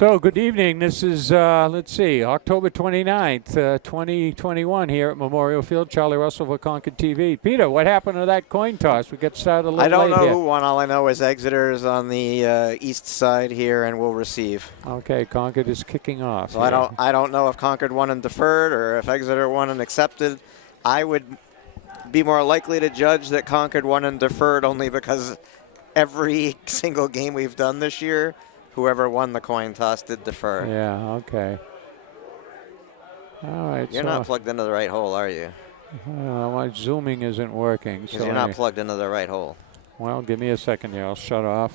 So, good evening. This is, let's see, October 29th, 2021 here at Memorial Field. Charlie Russell for Concord TV. Peter, what happened to that coin toss? We got started a little late I don't know here. who won. All I know is Exeter is on the east side here and will receive. Okay, Concord is kicking off. So I don't know if Concord won and deferred or if Exeter won and accepted. I would be more likely to judge that Concord won and deferred only because every single game we've done this year, whoever won the coin toss did defer. Yeah, okay. All right. You're not plugged into the right hole, are you? My zooming isn't working. Because you're not plugged into the right hole. Well, give me a second here. I'll shut off.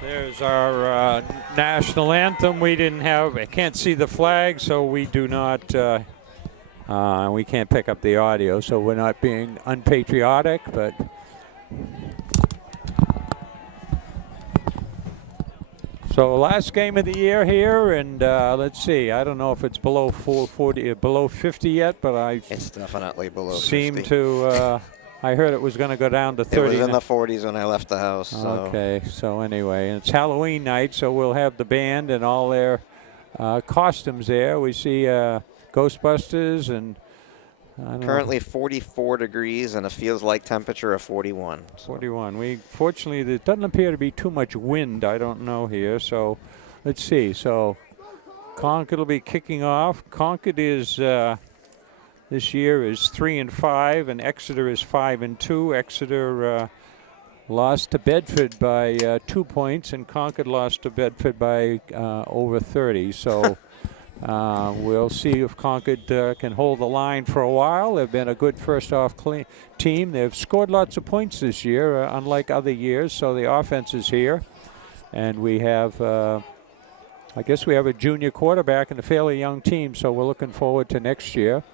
There's our national anthem. We I can't see the flag, so we do not, we can't pick up the audio, so we're not being unpatriotic, but. So last game of the year here, and let's see. I don't know if it's below 440, below 50 yet, but it's definitely below 50. Seem to. I heard it was going to go down to 30. It was in the 40s when I left the house. So. Okay, so anyway, it's Halloween night, so we'll have the band and all their costumes there. We see Ghostbusters and. Currently 44 degrees and a feels like temperature of 41. So. 41. Fortunately, there doesn't appear to be too much wind. I don't know here. So let's see. So Concord will be kicking off. Concord is this year is 3-5, and Exeter is 5-2. Exeter lost to Bedford by 2 points, and Concord lost to Bedford by over 30. So. We'll see if Concord can hold the line for a while. They've been a good first-off team. They've scored lots of points this year, unlike other years, so the offense is here. And we have, I guess we have a junior quarterback and a fairly young team, so we're looking forward to next year.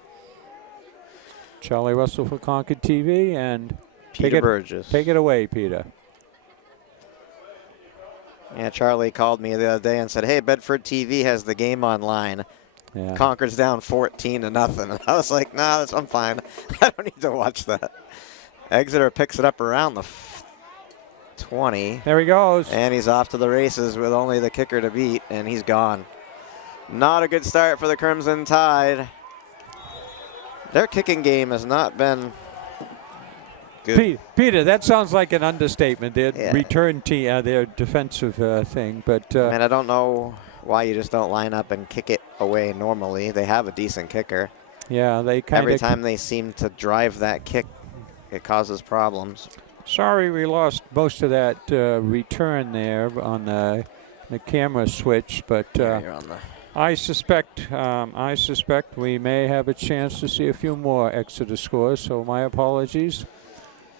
Charlie Russell for Concord TV, and Peter Burgess. Take it away, Peter. Yeah, Charlie called me the other day and said, hey, Bedford TV has the game online. Yeah. Concord's down 14-0. And I was like, nah, I'm fine. I don't need to watch that. Exeter picks it up around the 20. There he goes. And he's off to the races with only the kicker to beat, and he's gone. Not a good start for the Crimson Tide. Their kicking game has not been... Peter, that sounds like an understatement. Their return team, their defensive thing, but and I don't know why you just don't line up and kick it away normally. They have a decent kicker. Yeah, they kind of every time they seem to drive that kick, it causes problems. Sorry, we lost most of that return there on the camera switch, but I suspect we may have a chance to see a few more Exeter scores. So my apologies.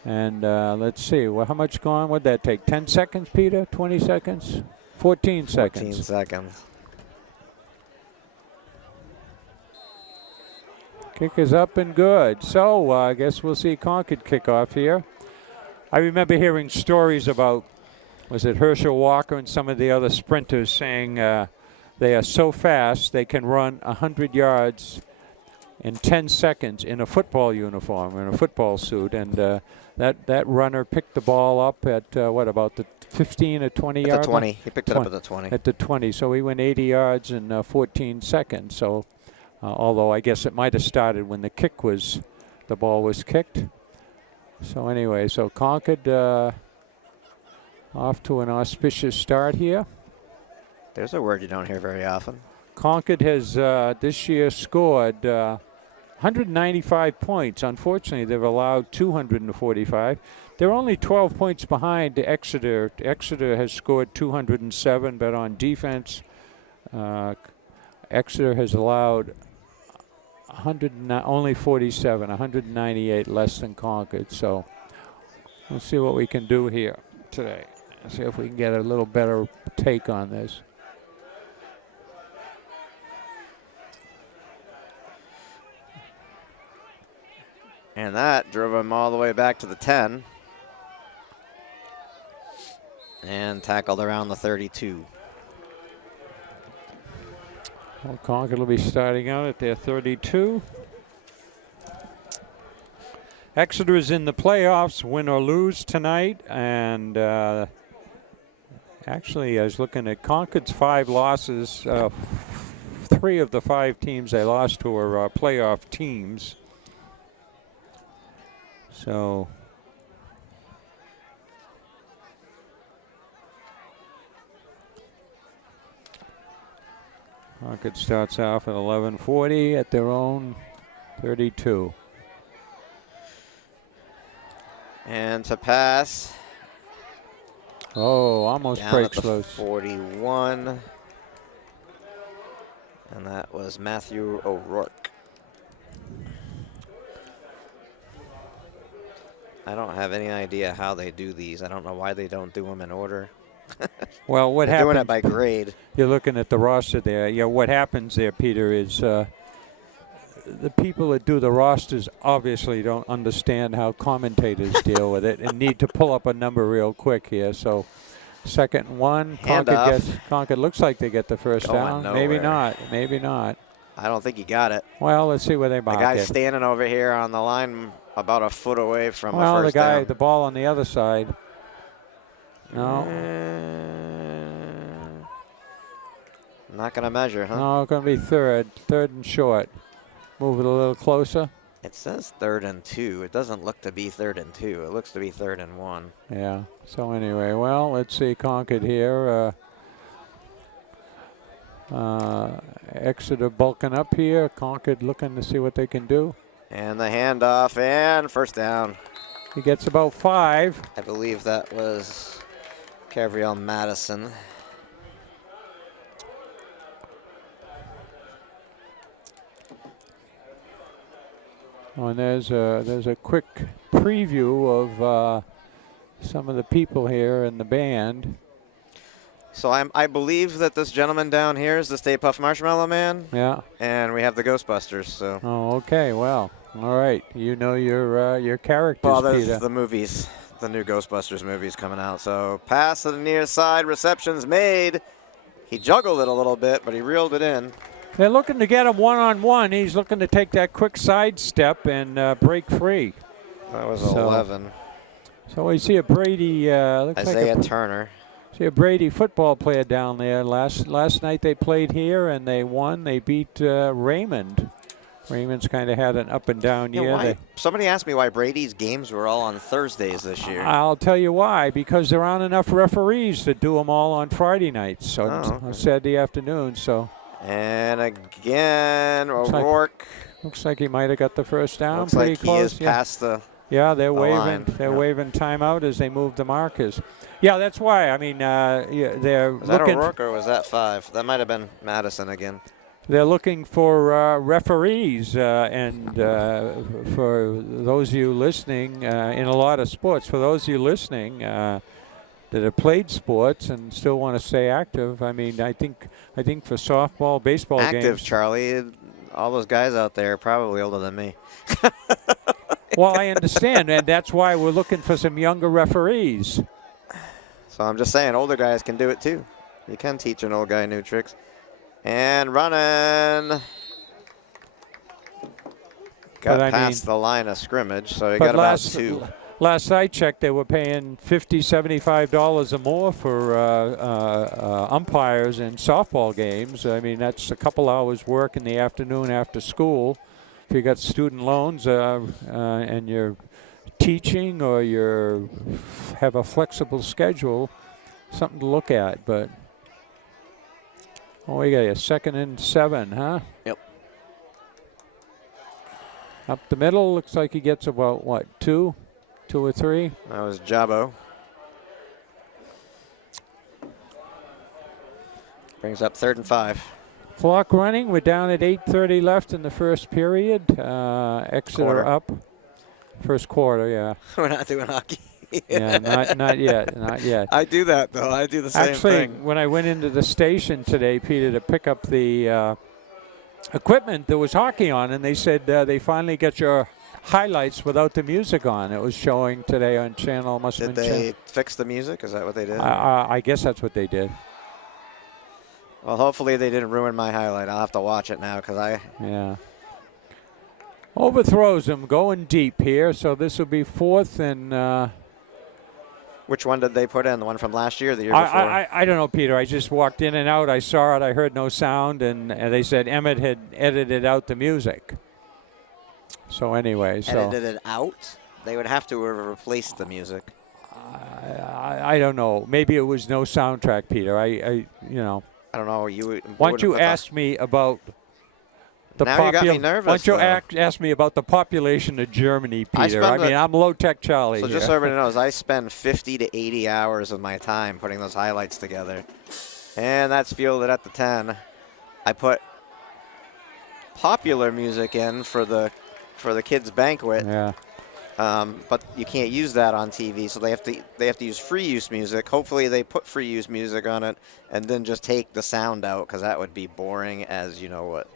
And let's see, well, how much gone would that take? 10 seconds, Peter? 20 seconds? 14 seconds. 14 seconds. Kick is up and good. So I guess we'll see Concord kick off here. I remember hearing stories about, was it Herschel Walker and some of the other sprinters saying they are so fast they can run 100 yards in 10 seconds in a football uniform, in a football suit. And that runner picked the ball up at, what, about the 15 or 20 yard line? At the 20. He picked it up at the 20. At the 20. So he went 80 yards in 14 seconds. So, although I guess it might have started when the ball was kicked. So anyway, so Concord off to an auspicious start here. There's a word you don't hear very often. Concord has this year scored 195 points. Unfortunately, they've allowed 245. They're only 12 points behind Exeter. Exeter has scored 207, but on defense, Exeter has allowed only 47, 198 less than Concord. So we'll see what we can do here today. See if we can get a little better take on this. And that drove him all the way back to the 10. And tackled around the 32. Well, Concord will be starting out at their 32. Exeter is in the playoffs, win or lose tonight. And actually, I was looking at Concord's 5 losses. 3 of the 5 teams they lost to are playoff teams. So Concord starts off at 11:40 at their own 32. And to pass. Oh, almost Down breaks at the loose. 41. And that was Matthew O'Rourke. I don't have any idea how they do these. I don't know why they don't do them in order. Well, what They're happens? doing it by grade. You're looking at the roster there. Yeah, what happens there, Peter, is the people that do the rosters obviously don't understand how commentators deal with it and need to pull up a number real quick here. So, 2nd and 1. Concord looks like they get the first down. Nowhere. Maybe not. Maybe not. I don't think he got it. Well, let's see where they mark The guy's it. standing over here on the line about a foot away from the Well, first the guy, down. the ball on the other side. No. Not going to measure, huh? No, it's going to be third and short. Move it a little closer. It says 3rd and 2. It doesn't look to be 3rd and 2. It looks to be 3rd and 1. Yeah. So anyway, well, let's see Concord here. Exeter bulking up here. Concord looking to see what they can do. And the handoff and first down. He gets about 5. I believe that was Cavriel Madison. Oh, and there's a quick preview of some of the people here in the band. So I believe that this gentleman down here is the Stay Puft Marshmallow Man. Yeah. And we have the Ghostbusters. So. Oh, okay. Well, all right. You know your characters, Well, there's Peter. the movies, the new Ghostbusters movies coming out. So pass to the near side, reception's made. He juggled it a little bit, but he reeled it in. They're looking to get him one-on-one. He's looking to take that quick sidestep and break free. That was 11. So we see a Brady. Looks Isaiah like Turner. See a Brady football player down there. Last night they played here and they won. They beat Raymond. Raymond's kind of had an up and down year. Somebody asked me why Brady's games were all on Thursdays this year. I'll tell you why. Because there aren't enough referees to do them all on Friday nights, so okay. Saturday afternoon. So. And again, O'Rourke. Looks like he might have got the first down. Looks pretty like close. he is past the. Yeah, they're waving. line. They're waving timeout as they move the markers. Yeah, that's why. I mean, they're Was that O'Rourke or was that 5? That might have been Madison again. They're looking for referees, and for those of you listening, in a lot of sports, for those of you listening that have played sports and still want to stay active, I mean, I think for softball, baseball games. Active, Charlie. All those guys out there are probably older than me. Well, I understand, and that's why we're looking for some younger referees. So I'm just saying, older guys can do it too. You can teach an old guy new tricks. And running. Got past the line of scrimmage, so he got about 2. Last I checked, they were paying $50, $75 or more for umpires in softball games. I mean, that's a couple hours work in the afternoon after school. If you got student loans and you're teaching or you have a flexible schedule, something to look at. But we got a 2nd and 7, huh? Yep. Up the middle, looks like he gets about what, 2 or 3? That was Jabo. Brings up 3rd and 5. Clock running. We're down at 8:30 left in the first period. Exeter up. First quarter, yeah. We're not doing hockey. Yeah, not yet. Not yet. I do that, though. I do the same thing. Actually, when I went into the station today, Peter, to pick up the equipment, there was hockey on, and they said they finally got your highlights without the music on. It was showing today on channel. Did they fix the music? Is that what they did? I guess that's what they did. Well, hopefully they didn't ruin my highlight. I'll have to watch it now because I. Yeah. Overthrows him, going deep here. So this will be 4th and. Which one did they put in? The one from last year, or the year before? I don't know, Peter. I just walked in and out. I saw it. I heard no sound, and they said Emmett had edited out the music. So anyway, edited it out? They would have to have replaced the music. I don't know. Maybe it was no soundtrack, Peter. I don't know. Why don't you ask me about the now you got me nervous. Why don't you ask me about the population of Germany, Peter? I'm low-tech Charlie. So here. just so everybody knows, I spend 50 to 80 hours of my time putting those highlights together. And that's fielded at the 10. I put popular music in for the kids' banquet. Yeah. But you can't use that on TV, so they have to use free use music. Hopefully they put free use music on it and then just take the sound out, because that would be boring as you know what.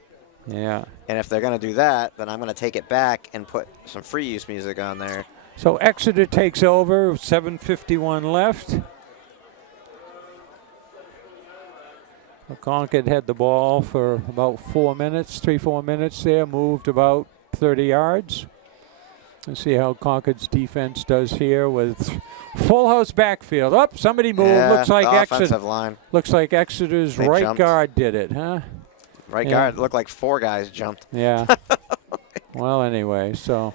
Yeah. And if they're going to do that, then I'm going to take it back and put some free use music on there. So Exeter takes over, 7:51 left. Concord had the ball for about 4 minutes, 3-4 minutes there, moved about 30 yards. Let's see how Concord's defense does here with full house backfield. Oh, somebody moved. Yeah, looks like offensive line. Looks like Exeter's They right jumped. guard did it, huh? Right guard. It looked like 4 guys jumped. Yeah. Well, anyway, so.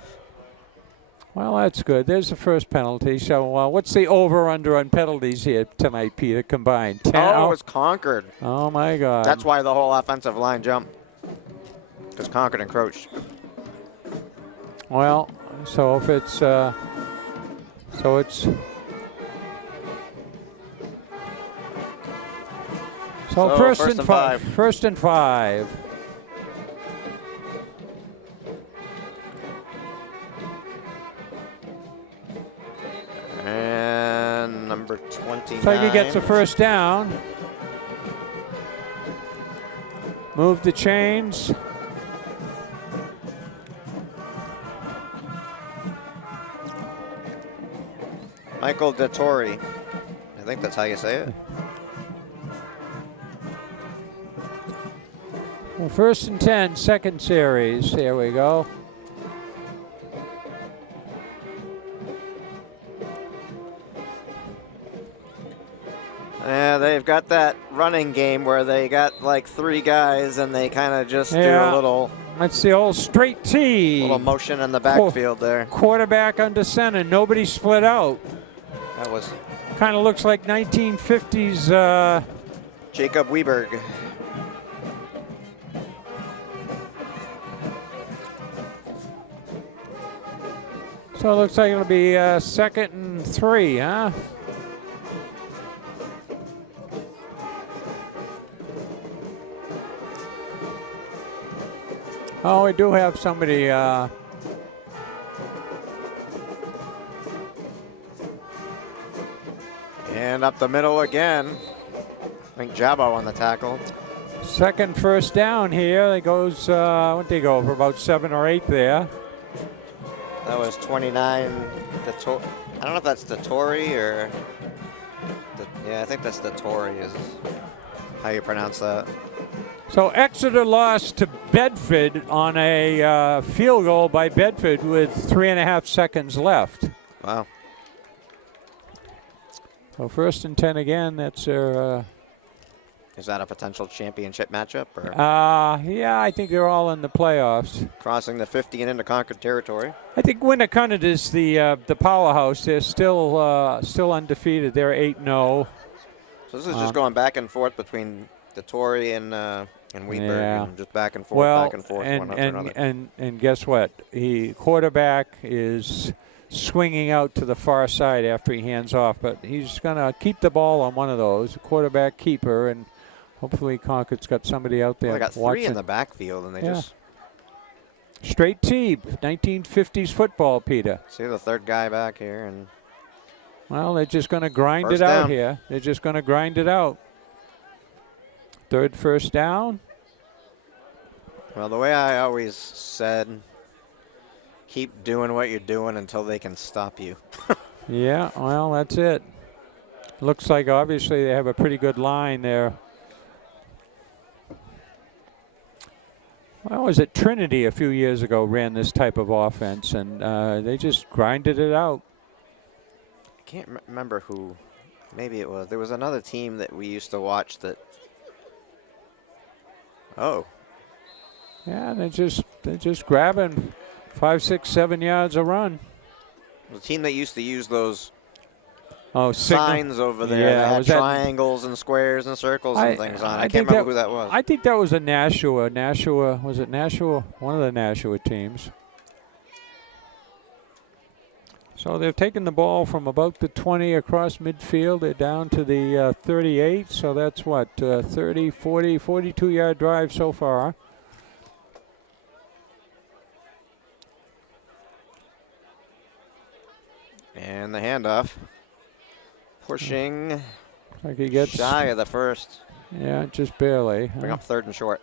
Well, that's good. There's the first penalty. So what's the over-under on penalties here tonight, Peter, combined? 10? Oh, it was Concord. Oh, my God. That's why the whole offensive line jumped, because Concord encroached. Well, so if it's So first and 5. First and 5. And number 29. Tiger gets a first down. Move the chains. Michael Dettori. I think that's how you say it. Well, first and 10, second series. Here we go. Yeah, they've got that running game where they got like 3 guys and they kind of just do a little. That's the old straight T. Little motion in the backfield there. Quarterback under center. Nobody split out. That was. Kind of looks like 1950s. Jacob Weberg. So it looks like it'll be 2nd and 3, huh? Oh, we do have somebody. And up the middle again. I think Jabo on the tackle. Second first down here. It goes, what they go, for about 7 or 8 there. That was 29. I don't know if that's Dettori or. Yeah, I think that's Dettori is how you pronounce that. So Exeter lost to Bedford on a field goal by Bedford with 3.5 seconds left. Wow. So first and 10 again. That's their. Is that a potential championship matchup? Or yeah, I think they're all in the playoffs. crossing the 50 and into Concord territory. I think Winnicott is the powerhouse. They're still undefeated. They're 8-0. So this is just going back and forth between Dettori and Weberg, Yeah. and just back and forth, back and forth. And guess what? Quarterback is swinging out to the far side after he hands off, but he's going to keep the ball on one of those, quarterback keeper, and hopefully Concord's got somebody out there. Well, they got 3 in the backfield, and they just. Straight T, 1950s football, Peter. See the third guy back here, and. Well, they're just going to grind First it out down. here. They're just going to grind it out. Third first down. Well, the way I always said, keep doing what you're doing until they can stop you. Yeah, well, that's it. Looks like obviously they have a pretty good line there. I was at Trinity a few years ago, ran this type of offense, and they just grinded it out. I can't remember who. Maybe it was. There was another team that we used to watch that. Oh. Yeah, they're just grabbing 5, 6, 7 yards a run. The team that used to use those signs over there that had triangles and squares and circles and things on. I can't remember who that was. I think that was a Nashua. Was it Nashua? One of the Nashua teams. So they've taken the ball from about the 20 across midfield. They're down to the 38. So that's what, 30, 40, 42-yard drive so far. And the handoff. Pushing like he gets shy of the first. Yeah, just barely. Bring up 3rd and short.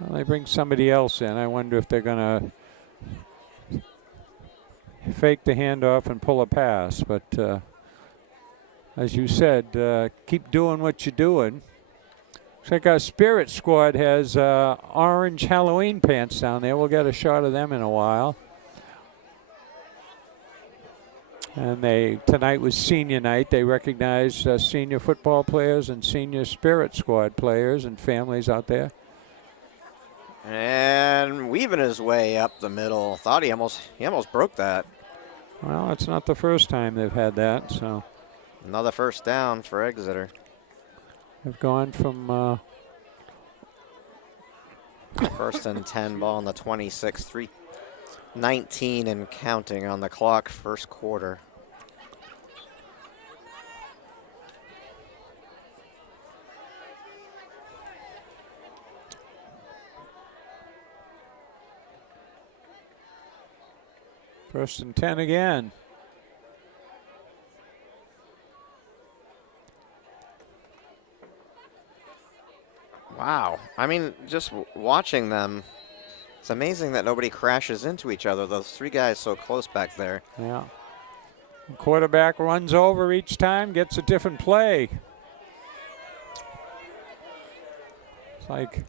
Well, they bring somebody else in. I wonder if they're going to fake the handoff and pull a pass. But as you said, keep doing what you're doing. Looks like our Spirit squad has orange Halloween pants down there. We'll get a shot of them in a while. And tonight was senior night. They recognize senior football players and senior Spirit squad players and families out there. And weaving his way up the middle. Thought he almost broke that. Well, it's not the first time they've had that, so. Another first down for Exeter. They've gone from 1st and 10, ball on the 26, 3:19 and counting on the clock, first quarter. First and 10 again. Wow. I mean, just watching them, it's amazing that nobody crashes into each other. Those 3 guys so close back there. Yeah. The quarterback runs over each time, gets a different play. It's like,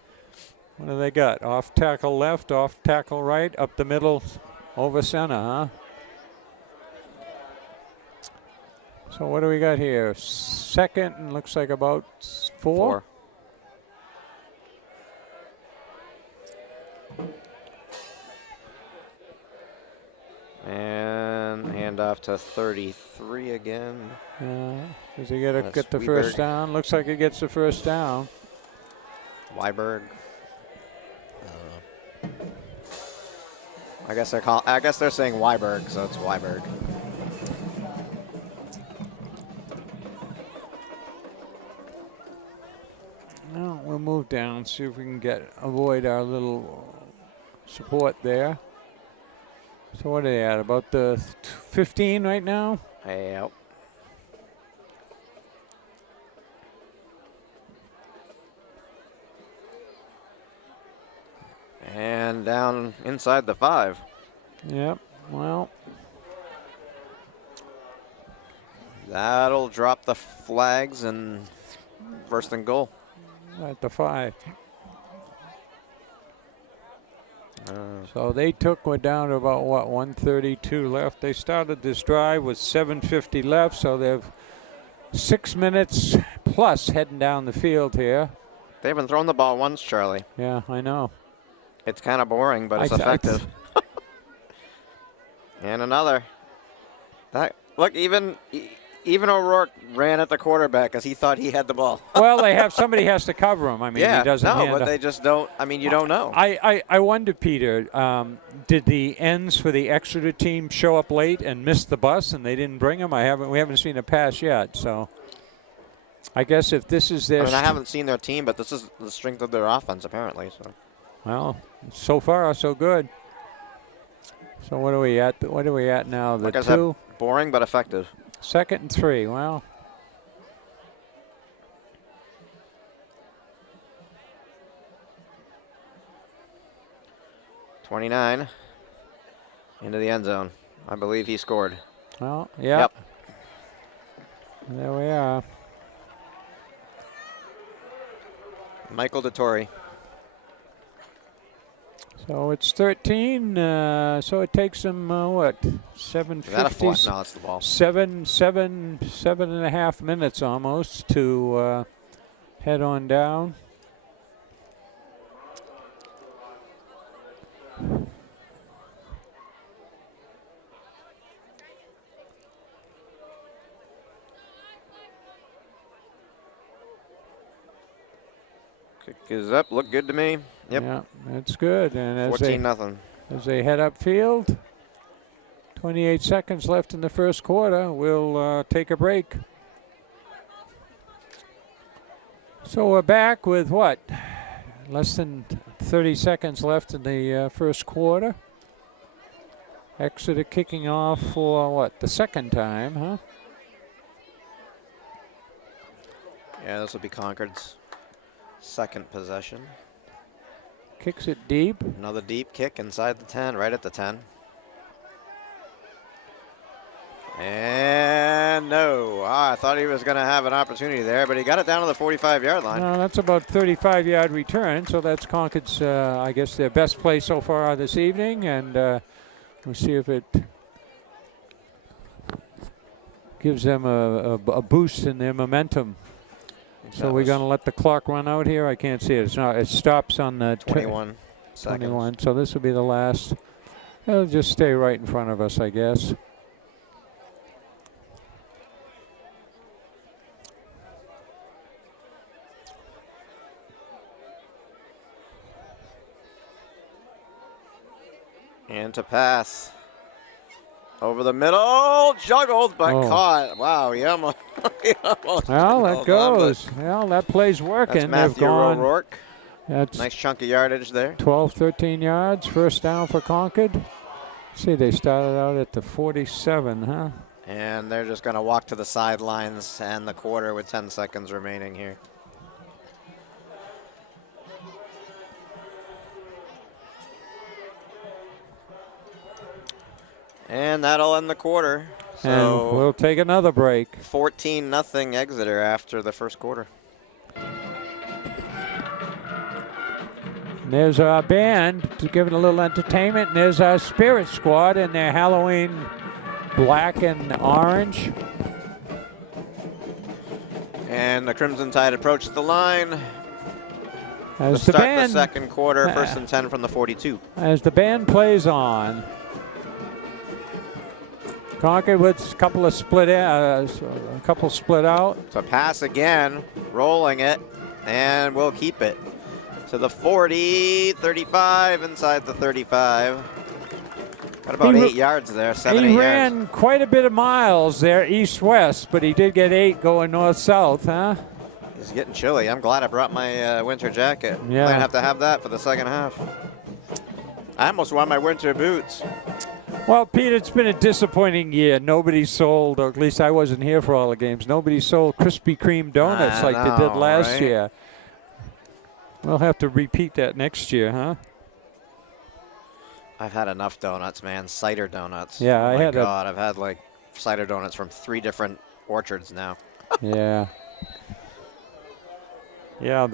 what do they got? Off tackle left, off tackle right, up the middle, over center, huh? So what do we got here? 2nd and looks like about 4. And handoff to 33 again. Does he get the first down? Looks like he gets the first down. Weiberg. I guess they're saying Weiberg, so it's Weiberg. Now we'll move down, see if we can avoid our little support there. So what are they at? About the 15 right now? Yep. And down inside the 5. Yep, well. That'll drop the flags and 1st and goal. At the 5. So we're down to about, 132 left. They started this drive with 7:50 left, so they've 6 minutes plus heading down the field here. They haven't thrown the ball once, Charlie. Yeah, I know. It's kind of boring, but it's effective. And another. Look, even O'Rourke ran at the quarterback because he thought he had the ball. Well, somebody has to cover him. I mean, yeah, he doesn't. But they just don't. I mean, you don't know. I wonder, Peter, did the ends for the Exeter team show up late and miss the bus, and they didn't bring him? We haven't seen a pass yet, so I guess if this is their. I haven't seen their team, but this is the strength of their offense, apparently. So. Well, so far so good. So what are we at? What are we at now? The like I 2. Said, boring but effective. 2nd and 3. Well. 29 into the end zone. I believe he scored. Well, yeah. Yep. There we are. Michael DeTore. So it's 13. So it takes them what? 7:50. No, that's the ball. Seven and a half minutes almost to head on down. Kick is up. Look good to me. Yep. Yeah, that's good. And 14-0. As they head upfield, 28 seconds left in the first quarter. We'll take a break. So we're back with what? Less than 30 seconds left in the first quarter. Exeter kicking off for what? The second time, huh? Yeah, this will be Concord's second possession. Kicks it deep. Another deep kick inside the 10, right at the 10. And no. I thought he was going to have an opportunity there, but he got it down to the 45-yard line. No, that's about 35-yard return, so that's Concord's, I guess, their best play so far this evening, and we'll see if it gives them a boost in their momentum. So we're going to let the clock run out here. I can't see it. It's not. It stops on the 21 seconds. 21. So this will be the last. It'll just stay right in front of us, I guess. And to pass. Over the middle, juggled, but caught. Wow, he almost well, that goes. Well, that play's working. That's Matthew O'Rourke. That's nice chunk of yardage there. 12, 13 yards. First down for Concord. See, they started out at the 47, huh? And they're just going to walk to the sidelines and the quarter with 10 seconds remaining here. And that'll end the quarter. So and we'll take another break. 14-0 Exeter after the first quarter. And there's our band to give it a little entertainment. And there's our Spirit Squad in their Halloween black and orange. And the Crimson Tide approaches the line. As to the start band, the second quarter, 1st and 10 from the 42. As the band plays on. Concord with a couple split out. So pass again, rolling it, and we'll keep it. To the 40, 35, inside the 35. Got about 8 yards there, 7, 8 yards. He ran quite a bit of miles there east-west, but he did get 8 going north-south, huh? It's getting chilly. I'm glad I brought my winter jacket. Yeah. Might have to have that for the second half. I almost wore my winter boots. Well, Pete, it's been a disappointing year. Nobody sold, or at least I wasn't here for all the games, nobody sold Krispy Kreme donuts like they did last year. We'll have to repeat that next year, huh? I've had enough donuts, man. Cider donuts. Yeah, oh my God, I've had like cider donuts from 3 different orchards now. Yeah. Yeah,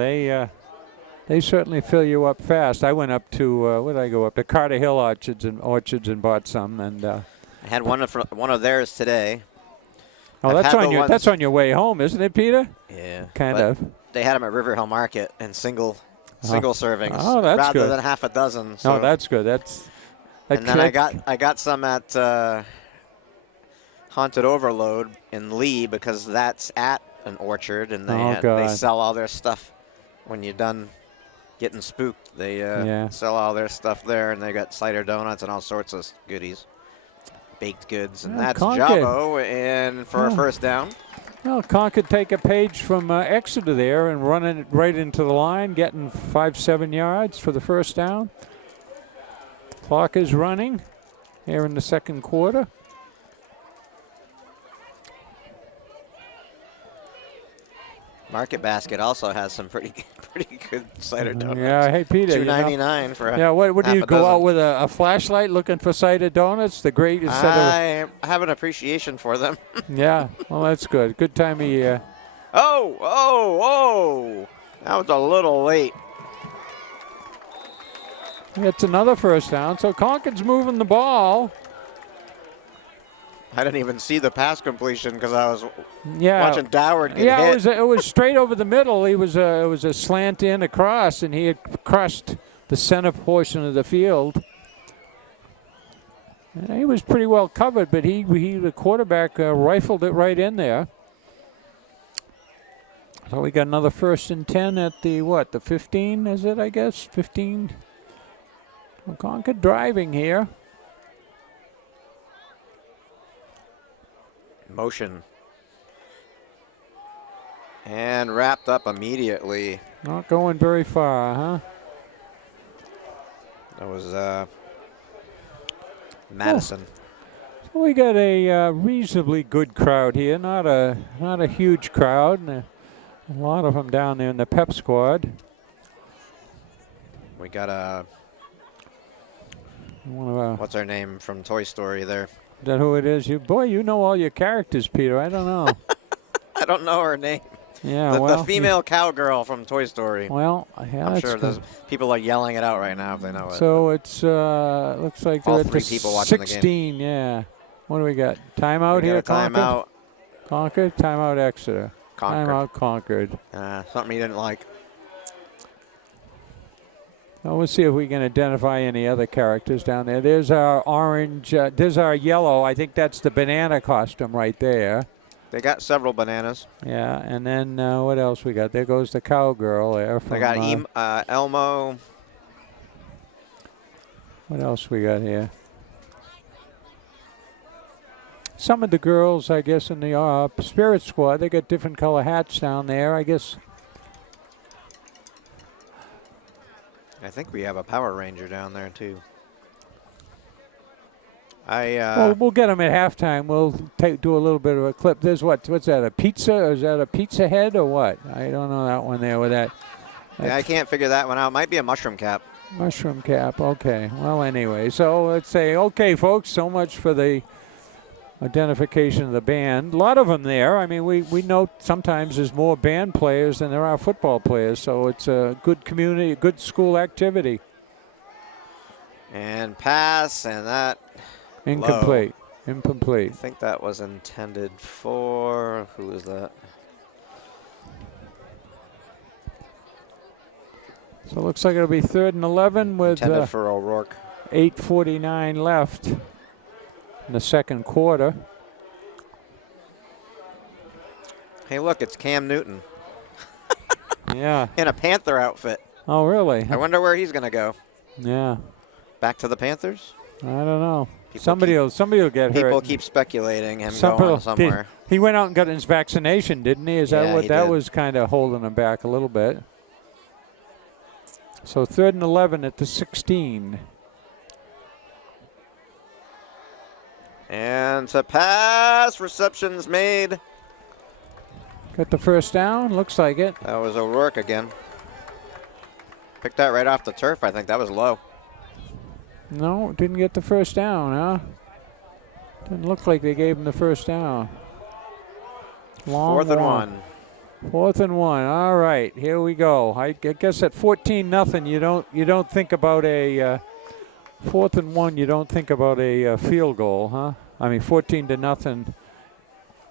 they certainly fill you up fast. I went up to where did I go up to Carter Hill Orchards and bought some, and I had one of theirs today. Oh, that's on your way home, isn't it, Peter? Yeah, kind of. They had them at Riverhill Market in single servings. Oh, that's rather good. than half a dozen. So. Oh, that's good. And then I got some at Haunted Overload in Lee because that's at an orchard, and they sell all their stuff when you're done getting spooked. They sell all their stuff there, and they got cider donuts and all sorts of goodies, baked goods, and that's Jabo in for a first down. Well, Concord take a page from Exeter there and running it right into the line, getting 5-7 yards for the first down. Clock is running here in the second quarter. Market Basket also has some pretty good cider donuts. Yeah, hey Peter. $2.99 for a yeah, what do half you a go dozen. out with a flashlight looking for cider donuts? The great I have an appreciation for them. Yeah, well that's good. Good time of year. Oh! That was a little late. It's another first down. So Concord's moving the ball. I didn't even see the pass completion because I was Yeah, watching Doward get hit. it was straight over the middle. It was a slant in across, and he had crushed the center portion of the field. And he was pretty well covered, but the quarterback rifled it right in there. So we got another 1st and 10 at the the 15 is it? I guess 15. Well, Concord driving here. Motion. And wrapped up immediately. Not going very far, huh? That was Madison. So we got a reasonably good crowd here. Not a huge crowd. And a lot of them down there in the pep squad. We got what's her name from Toy Story there? Is that who it is? You know all your characters, Peter. I don't know. I don't know her name. Yeah, the female cowgirl from Toy Story. Well, yeah, I'm sure there's people are yelling it out right now if they know it. So it's looks like all they're at three the people watching 16. the game. Yeah. What do we got? Timeout here, Concord. Timeout. Concord. Timeout, Exeter. Concord. Timeout, Concord. Something you didn't like. Well, we'll see if we can identify any other characters down there. There's our orange. There's our yellow. I think that's the banana costume right there. They got several bananas. Yeah, and then what else we got? There goes the cowgirl there. From, they got Elmo. What else we got here? Some of the girls, I guess, in the Spirit Squad, they got different color hats down there, I guess. I think we have a Power Ranger down there, too. Well, we'll get them at halftime. We'll do a little bit of a clip. There's what's that, a pizza? Or is that a pizza head or what? I don't know that one there with that. Yeah, I can't figure that one out. Might be a mushroom cap. Mushroom cap, okay. Well, anyway, so let's say, okay, folks, so much for the identification of the band. A lot of them there. I mean, we note sometimes there's more band players than there are football players, so it's a good community, a good school activity. And pass, and that incomplete. Low. Incomplete. I think that was intended for, who is that? So it looks like it'll be 3rd and 11 with intended for O'Rourke. 8:49 left in the second quarter. Hey, look, it's Cam Newton. Yeah. In a Panther outfit. Oh, really? I wonder where he's going to go. Yeah. Back to the Panthers? I don't know. Somebody will get hurt. People keep speculating him going somewhere. He went out and got his vaccination, didn't he? That was kind of holding him back a little bit. So 3rd and 11 at the 16. And to pass, receptions made. Got the first down, looks like it. That was O'Rourke again. Picked that right off the turf, I think. That was low. No, didn't get the first down, huh? Didn't look like they gave him the first down. 4th and 1. 4th and 1. All right, here we go. I guess at 14-0, you don't think about a 4th and 1. You don't think about a field goal, huh? I mean, 14-0.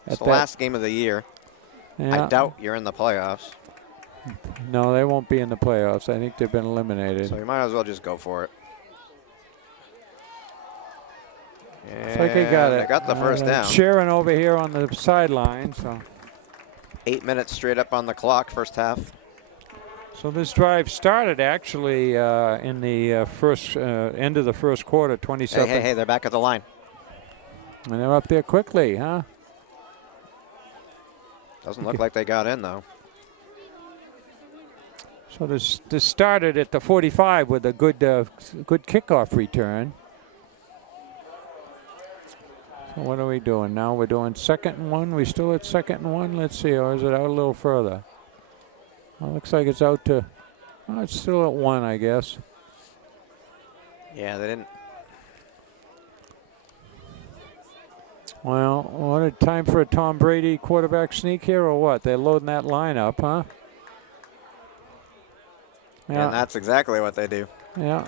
It's the last game of the year. Yeah. I doubt you're in the playoffs. No, they won't be in the playoffs. I think they've been eliminated. So you might as well just go for it. Looks like they got it. They got the first down. Sharon over here on the sideline. So 8 minutes straight up on the clock, first half. So this drive started actually in the first end of the first quarter, 27. Hey, they're back at the line. And they're up there quickly, huh? Doesn't look like they got in, though. So this started at the 45 with a good kickoff return. So what are we doing now? We're doing 2nd and 1. We still at 2nd and 1. Let's see, or is it out a little further? Well, looks like it's out to. Oh, it's still at 1, I guess. Yeah, they didn't. Well, what a time for a Tom Brady quarterback sneak here, or what? They're loading that line up, huh? Yeah. And that's exactly what they do. Yeah.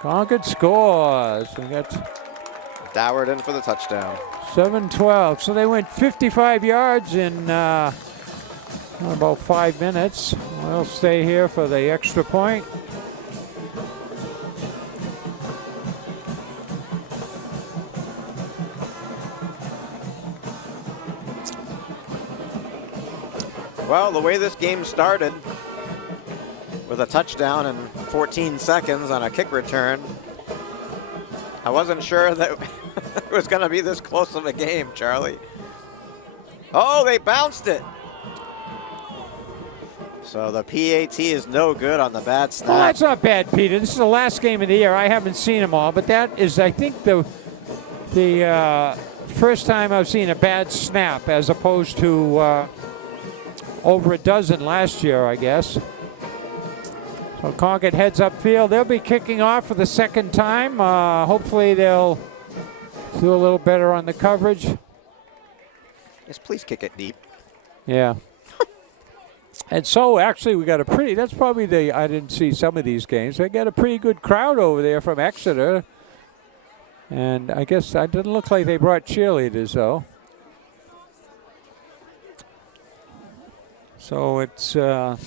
Concord scores. We got Doward in for the touchdown. 7-12. So they went 55 yards in about 5 minutes. We'll stay here for the extra point. Well, the way this game started, with a touchdown in 14 seconds on a kick return, I wasn't sure that it was going to be this close of a game, Charlie. Oh, they bounced it. So the PAT is no good on the bad snap. Well, that's not bad, Peter. This is the last game of the year. I haven't seen them all, but that is, I think, the first time I've seen a bad snap, as opposed to over a dozen last year, I guess. So Concord heads upfield. They'll be kicking off for the second time. Hopefully they'll do a little better on the coverage. Yes, please kick it deep. Yeah. And so actually we got a pretty, that's probably I didn't see some of these games. They got a pretty good crowd over there from Exeter. And I guess it didn't look like they brought cheerleaders though. So it's 14-0,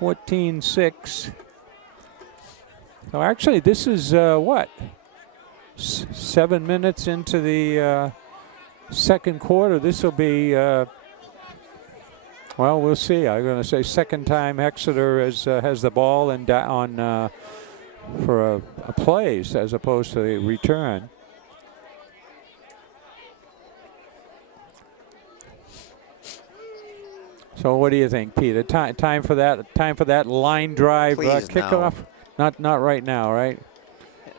14-6. So actually, this is what? 7 minutes into the second quarter. This will be, well, we'll see. I'm going to say second time Exeter has the ball and on for a plays as opposed to the return. So what do you think, Peter? Time for that line drive kickoff? No. Not right now, right?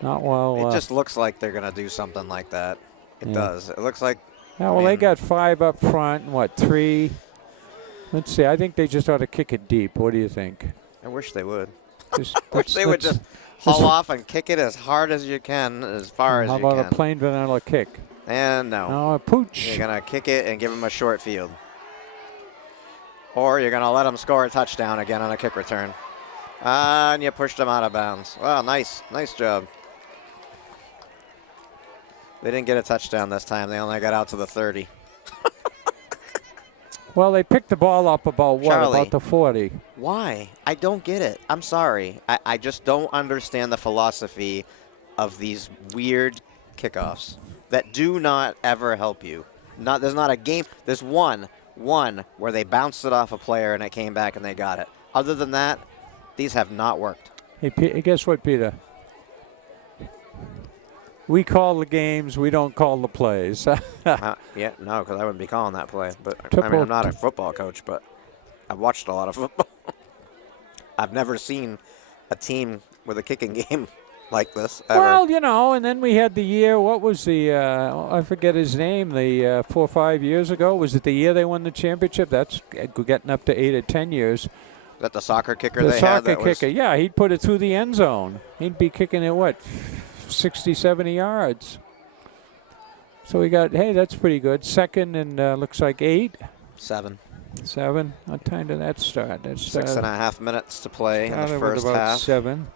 Not while. It just looks like they're gonna do something like that. It does. It looks like. Yeah, well, they got 5 up front and what, 3? Let's see. I think they just ought to kick it deep. What do you think? I wish they would. I wish they would just haul off and kick it as hard as you can, as far as you can. How about a plain vanilla kick? And no. No, a pooch. You're gonna kick it and give them a short field. Or you're going to let them score a touchdown again on a kick return. And you pushed them out of bounds. Well, nice job. They didn't get a touchdown this time. They only got out to the 30. Well, they picked the ball up about what? Charlie, about the 40. Why? I don't get it. I'm sorry. I just don't understand the philosophy of these weird kickoffs that do not ever help you. There's not a game. There's one where they bounced it off a player and it came back and they got it. Other than that, these have not worked. Hey, guess what, Peter? We call the games. We don't call the plays. Yeah, no, because I wouldn't be calling that play. But I mean, I'm not a football coach, but I've watched a lot of football. I've never seen a team with a kicking game like this ever. Well, you know, and then we had the year, what was the, I forget his name, the 4 or 5 years ago. Was it the year they won the championship? That's getting up to 8 or 10 years. Is that the soccer kicker they had? The soccer kicker, yeah. He'd put it through the end zone. He'd be kicking it, what, 60, 70 yards. So we got, hey, that's pretty good. Second and looks like 8. 7. What time did that start? That 6.5 minutes to play in the first about half. 7.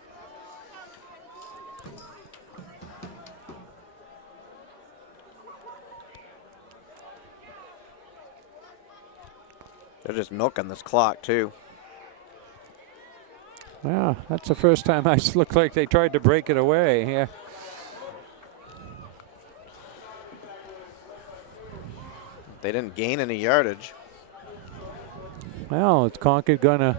They're just milking this clock, too. Yeah, that's the first time I looked like they tried to break it away. Yeah. They didn't gain any yardage. Well, is Concord gonna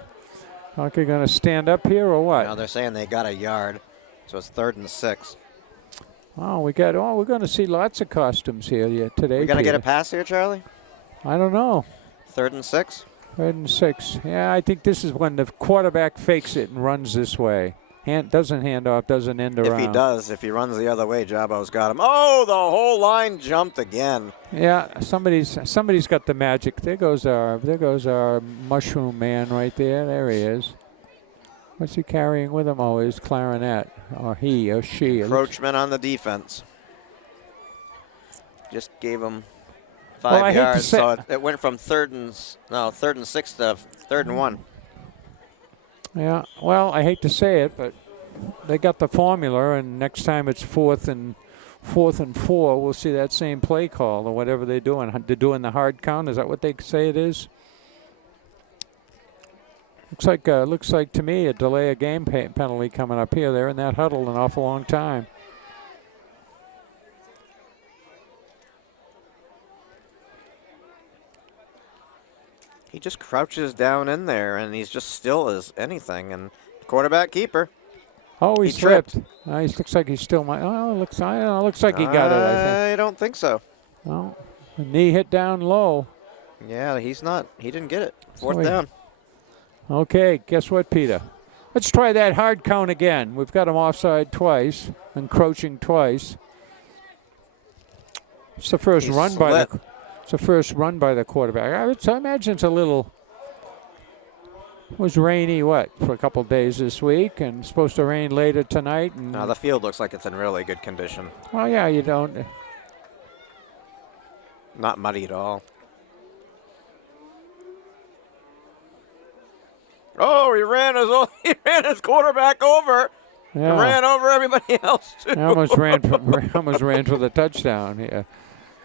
stand up here or what? No, they're saying they got a yard, so it's 3rd and 6. Oh, we're going to see lots of costumes here today. We're gonna get a pass here, Charlie? I don't know. 3rd and 6. 3rd and 6. Yeah, I think this is when the quarterback fakes it and runs this way. doesn't hand off, doesn't end around. If he does, if he runs the other way, Jabo's got him. Oh, the whole line jumped again. Yeah, somebody's got the magic. There goes our mushroom man right there. There he is. What's he carrying with him? Oh, his clarinet, or he or she. Encroachment on the defense. Just gave him 5 yards, so it went from third and 6 to 3rd and 1. Yeah, well, I hate to say it, but they got the formula, and next time it's 4th and 4, we'll see that same play call or whatever they're doing. They're doing the hard count. Is that what they say it is? Looks like to me a delay of game penalty coming up here. They're in that huddle an awful long time. He just crouches down in there, and he's just still as anything. And quarterback keeper. Oh, he slipped. He looks like he still might. Oh, looks like he got it. I think. I don't think so. Well, the knee hit down low. Yeah, he's not. He didn't get it. 4th down. Okay, guess what, Peter? Let's try that hard count again. We've got him offside twice, encroaching twice. It's the first run by the. It's the first run by the quarterback. I imagine it's a little. It was rainy, for a couple days this week, and supposed to rain later tonight. And no, the field looks like it's in really good condition. Well, yeah, you don't. Not muddy at all. Oh, he ran his quarterback over. Yeah. Ran over everybody else too. I almost ran for the touchdown. Yeah.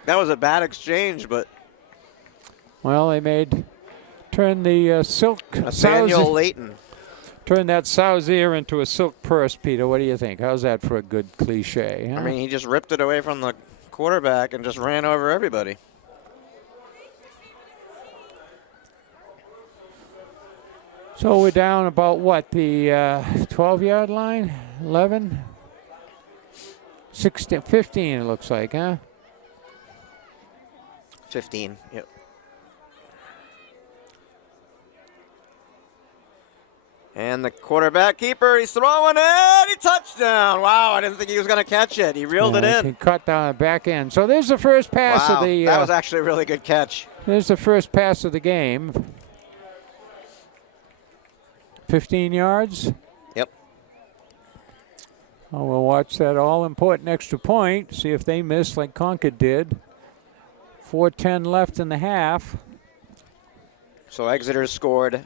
That was a bad exchange, but. Well, they turn the silk. Nathaniel Layton. Turn that sow's ear into a silk purse, Peter. What do you think? How's that for a good cliche? Huh? I mean, he just ripped it away from the quarterback and just ran over everybody. So we're down about the 12-yard line? 11? 16, 15 it looks like, huh? 15, yep. And the quarterback keeper, he's throwing it, he touchdown. Wow, I didn't think he was going to catch it. He reeled it in. He caught down the back end. So there's the first pass of the... that was actually a really good catch. There's the first pass of the game. 15 yards. Yep. Oh, we'll watch that all-important extra point, see if they miss like Concord did. 4:10 left in the half. So Exeter scored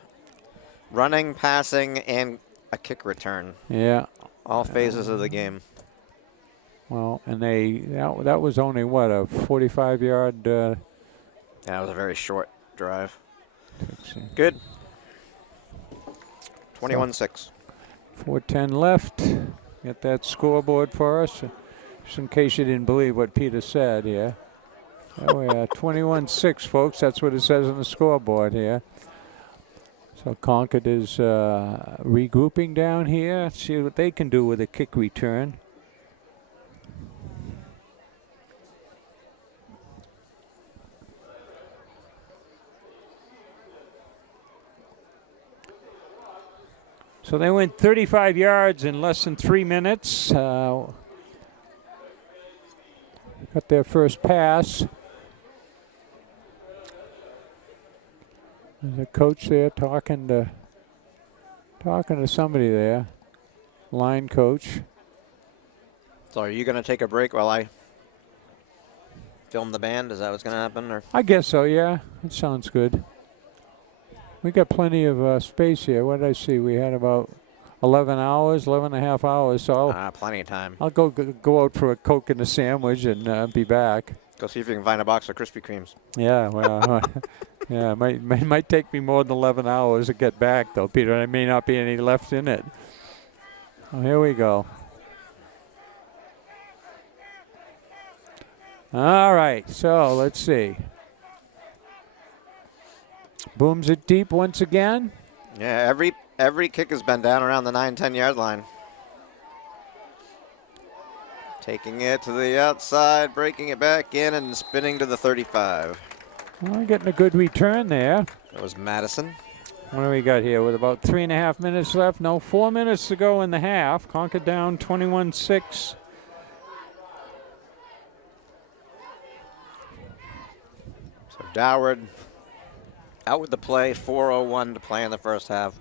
running, passing, and a kick return. Yeah. All phases of the game. Well, and that was only, a 45-yard... Yeah, it was a very short drive. Good. 21-6. 4:10 left. Get that scoreboard for us, just in case you didn't believe what Peter said here. There we are, 21-6, folks. That's what it says on the scoreboard here. So Concord is regrouping down here. See what they can do with a kick return. So they went 35 yards in less than 3 minutes. Got their first pass. There's a coach there talking to somebody there. Line coach. So are you going to take a break while I film the band? Is that what's going to happen? Or? I guess so, yeah. It sounds good. We got plenty of space here. What did I see? We had about 11 hours, 11 and a half hours. So plenty of time. I'll go out for a Coke and a sandwich and be back. Go see if you can find a box of Krispy Kremes. Yeah, well, yeah, it might take me more than 11 hours to get back, though, Peter. There may not be any left in it. Oh, here we go. All right, so let's see. Booms it deep once again. Yeah, every kick has been down around the 9-10 yard line. Taking it to the outside, breaking it back in, and spinning to the 35. Well, getting a good return there. That was Madison. What do we got here with about 3.5 minutes left? No, 4 minutes to go in the half. Concord down 21-6. So Doward out with the play, 4:01 to play in the first half.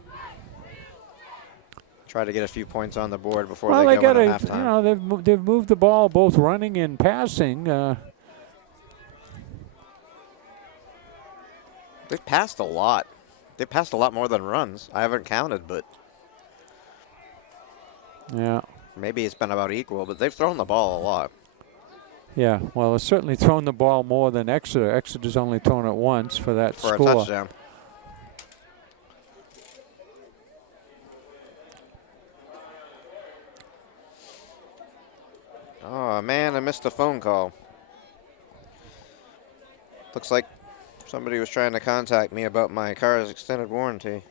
Try to get a few points on the board before they go into halftime. You know, they've moved the ball both running and passing. They've passed a lot. They passed a lot more than runs. I haven't counted, but yeah, maybe it's been about equal, but they've thrown the ball a lot. Yeah, well, it's certainly thrown the ball more than Exeter. Exeter's only thrown it once for that score. For a touchdown. Oh, man, I missed a phone call. Looks like somebody was trying to contact me about my car's extended warranty.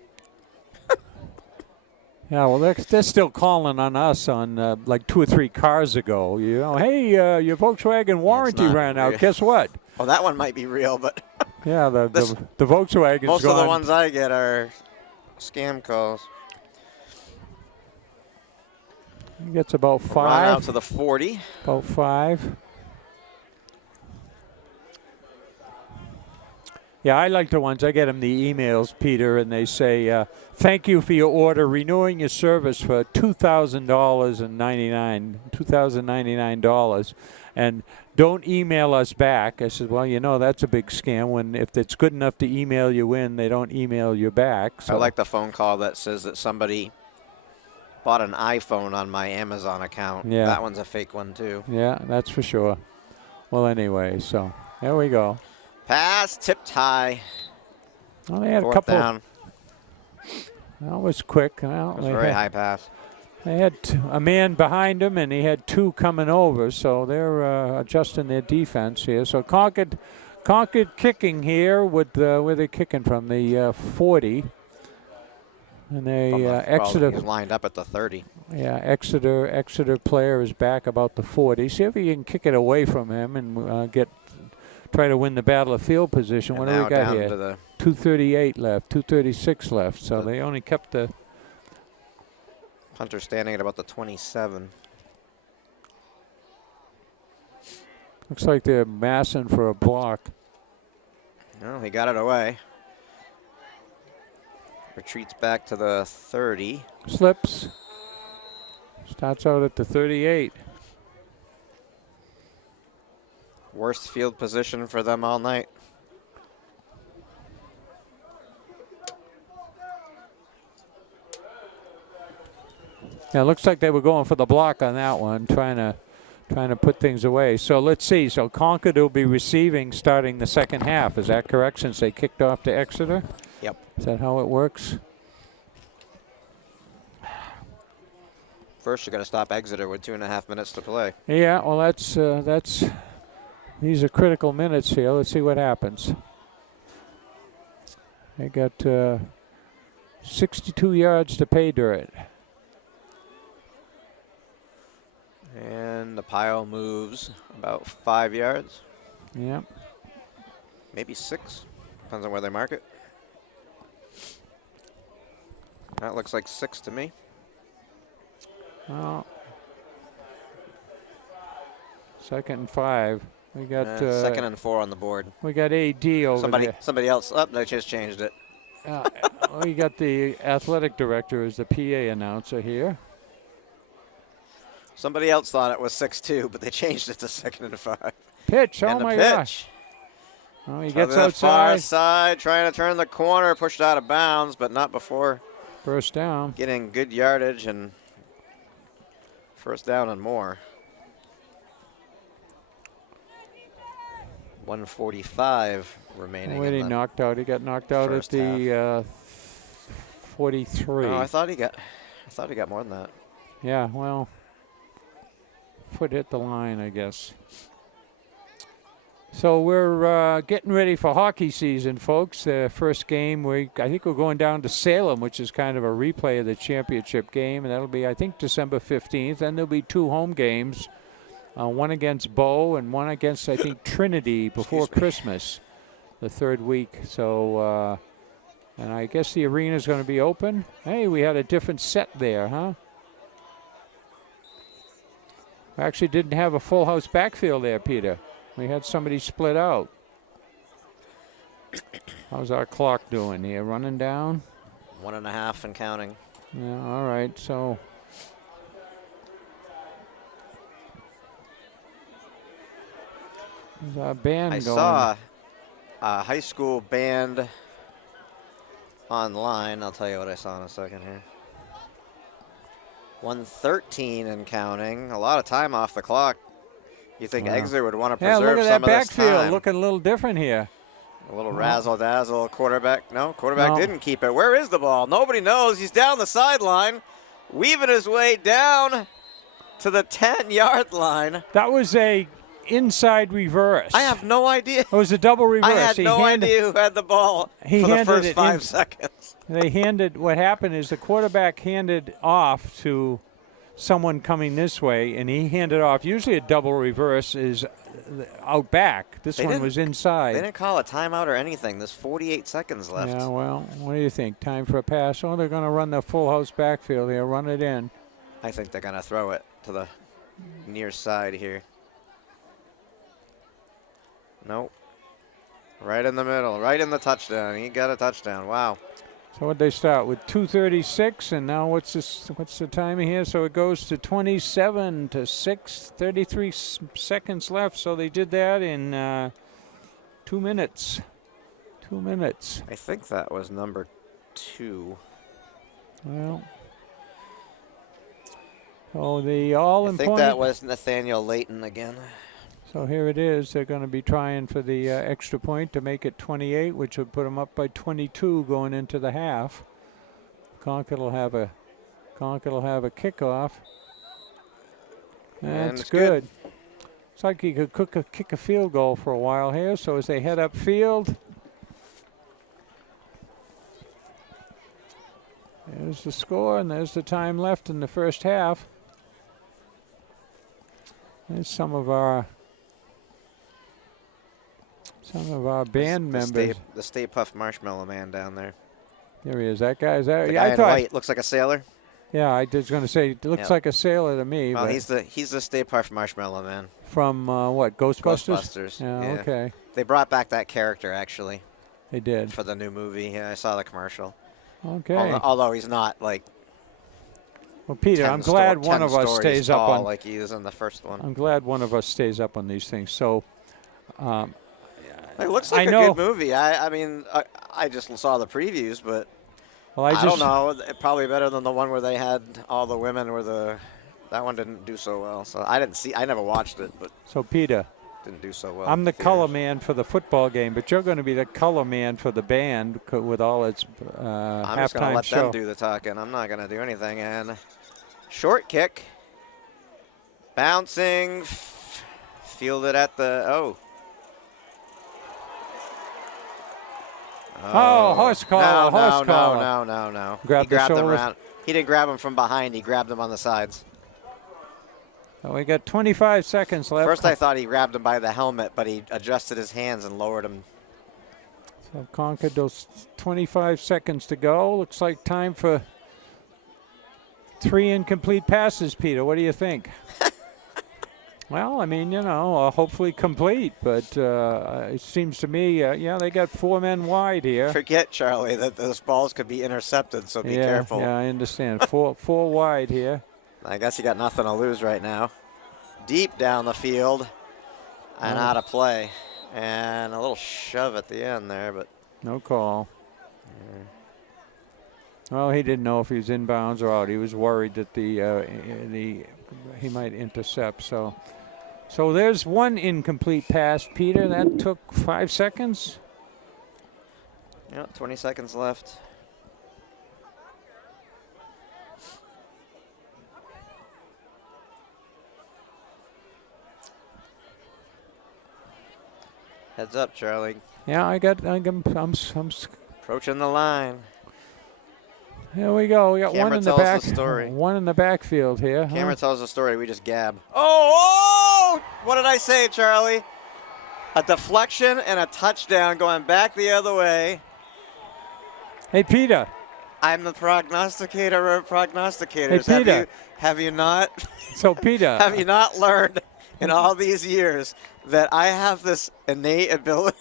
Yeah, well, they're still calling on us on like 2 or 3 cars ago. You know, hey, your Volkswagen warranty ran out. Guess what? Oh, that one might be real, but yeah, the Volkswagen's most gone. of the ones I get are scam calls. He gets about 5. Run out to the 40. About 5. Yeah, I like the ones. I get them the emails, Peter, and they say, thank you for your order, renewing your service for $2,099. And don't email us back. I said, well, you know, that's a big scam. When if it's good enough to email you in, they don't email you back. So I like the phone call that says that somebody bought an iPhone on my Amazon account. Yeah. That one's a fake one, too. Yeah, that's for sure. Well, anyway, so there we go. Pass tipped high. Well, they had Fourth a couple. Down. That was quick. Well, It was a very high pass. They had a man behind him, and he had 2 coming over, so they're adjusting their defense here. So Concord kicking here with where they're kicking from, the 40. And they Exeter He's lined up at the 30. Yeah, Exeter player is back about the 40. See if he can kick it away from him and try to win the battle of field position. And what do we got here? 2:38 left, 2:36 left. So they only kept the punter standing at about the 27. Looks like they're massing for a block. No, he got it away. Retreats back to the 30. Slips. Starts out at the 38. Worst field position for them all night. Yeah, it looks like they were going for the block on that one, trying to put things away. So let's see. So Concord will be receiving starting the second half. Is that correct, since they kicked off to Exeter? Yep. Is that how it works? First, you got to stop Exeter with 2.5 minutes to play. Yeah, well, that's these are critical minutes here. Let's see what happens. They got 62 yards to pay dirt. And the pile moves about 5 yards. Yeah. Maybe 6. Depends on where they mark it. That looks like 6 to me. Well, 2nd and 5. We got 2nd and 4 on the board. We got AD over there. Somebody else. Oh, they just changed it. We got the athletic director as the PA announcer here. Somebody else thought it was 6-2, but they changed it to 2nd and 5. Pitch! And oh my pitch. gosh! Oh, he gets the outside. Far side, trying to turn the corner, pushed out of bounds, but not before. First down. Getting good yardage and first down and more. 145 remaining. Wait, he knocked out. He got knocked out at the 43. Oh, I thought he got more than that. Yeah, well, foot hit the line, I guess. So we're getting ready for hockey season, folks. The first game, I think we're going down to Salem, which is kind of a replay of the championship game, and that'll be, I think, December 15th. And there'll be 2 home games, one against Bow and one against, I think, Trinity before Christmas, the 3rd week. So And I guess the arena's going to be open. Hey, we had a different set there, huh? We actually didn't have a full house backfield there, Peter. We had somebody split out. How's our clock doing here? Running down? 1.5 and counting. Yeah, all right. So there's our band I going. saw a high school band online. I'll tell you what I saw in a second here. 1:13 and counting. A lot of time off the clock. You think Exeter would want to preserve look at some that of this backfield time. looking a little different here. A little razzle-dazzle. Quarterback. No, quarterback didn't keep it. Where is the ball? Nobody knows. He's down the sideline, weaving his way down to the 10-yard line. That was a inside reverse. I have no idea. It was a double reverse. I had no idea who had the ball for the first 5 seconds. They handed, what happened is the quarterback handed off to someone coming this way, and he handed off. Usually a double reverse is out back. This one was inside. They didn't call a timeout or anything. There's 48 seconds left. Yeah, well, what do you think? Time for a pass? Oh, they're going to run the full house backfield here, run it in. I think they're going to throw it to the near side here. Nope. Right in the middle, right in the touchdown. He got a touchdown. Wow. So what'd they start with? 2:36, and now what's the timing here? So it goes to 27 to 6, 33 seconds left. So they did that in 2 minutes. 2 minutes. I think that was number 2. Well, oh, the all-important. I think that was Nathaniel Layton again. So here it is. They're going to be trying for the extra point to make it 28, which would put them up by 22 going into the half. Concord will have a kickoff. That's good. It's like he could kick a field goal for a while here. So as they head upfield, there's the score, and there's the time left in the first half. There's some of our band members. The Stay Puft Marshmallow Man down there. There he is. That guy. The guy in white looks like a sailor. Yeah, I was going to say, it looks like a sailor to me. Well, he's the Stay Puft Marshmallow Man. From what, Ghostbusters? Ghostbusters. Yeah, okay. They brought back that character, actually. They did. For the new movie. Yeah, I saw the commercial. Okay. Although he's not, like, well, Peter, I'm glad one of us stays up on. Like he is in the first one. I'm glad one of us stays up on these things. So, it looks like a good movie. I mean, I just saw the previews, but I don't know. Probably better than the one where they had all the women that one didn't do so well. So I never watched it, but. So, Peter. Didn't do so well. I'm the color man for the football game, but you're going to be the color man for the band with all its halftime show. I'm just going to let them do the talking. I'm not going to do anything. And short kick. Bouncing. Fielded at the, horse call, horse call. No. He grabbed him around. He didn't grab him from behind. He grabbed him on the sides. So we got 25 seconds left. First I thought he grabbed him by the helmet, but he adjusted his hands and lowered him. So Concord, those 25 seconds to go. Looks like time for 3 incomplete passes, Peter. What do you think? Well, I mean, hopefully complete, but it seems to me, they got 4 men wide here. Forget, Charlie, that those balls could be intercepted, so be careful. Yeah, I understand. four wide here. I guess you got nothing to lose right now. Deep down the field and out of play. And a little shove at the end there, but no call. Well, he didn't know if he was inbounds or out. He was worried that he might intercept. So there's 1 incomplete pass, Peter. That took 5 seconds. Yeah, 20 seconds left. Heads up, Charlie. Yeah, I'm approaching the line. Here we go. We got Camera one in the tells back. The story. One in the backfield here. Camera tells the story. We just gab. Oh! What did I say, Charlie? A deflection and a touchdown going back the other way. Hey, Peter. I'm the prognosticator of prognosticators. Hey, Peter. Have you not? So, Peter. Have you not learned in all these years that I have this innate ability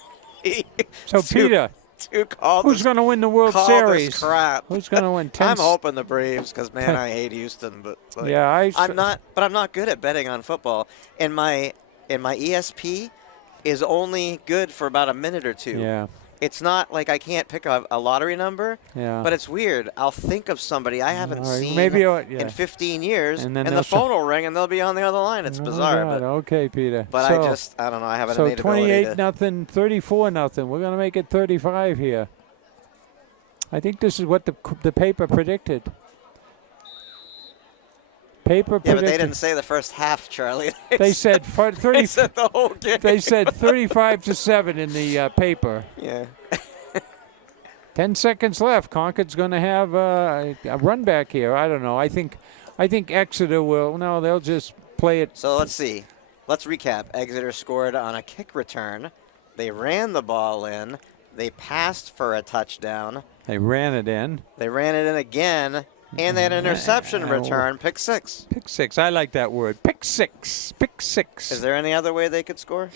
So, Peter. to call Who's going to win the World Series? This crap. Who's going to win? I'm hoping the Braves because, man, I hate Houston. But like, yeah, I'm not good at betting on football. And my ESP is only good for about a minute or two. Yeah. It's not like I can't pick a lottery number, but it's weird. I'll think of somebody I haven't seen in 15 years, and the phone will ring, and they'll be on the other line. It's bizarre. But, okay, Peter. But I don't know. I have an innate ability. So 28-0, 34-0. We're going to make it 35 here. I think this is what the paper predicted. Yeah, but they didn't say the first half, Charlie. They said 30. They said the whole game. They said 35-7 in the paper. Yeah. 10 seconds left. Concord's going to have a run back here. I don't know. I think Exeter will. No, they'll just play it. So let's see. Let's recap. Exeter scored on a kick return. They ran the ball in. They passed for a touchdown. They ran it in. They ran it in again. And they had an interception return, pick six. Pick six. I like that word. Pick six. Pick six. Is there any other way they could score?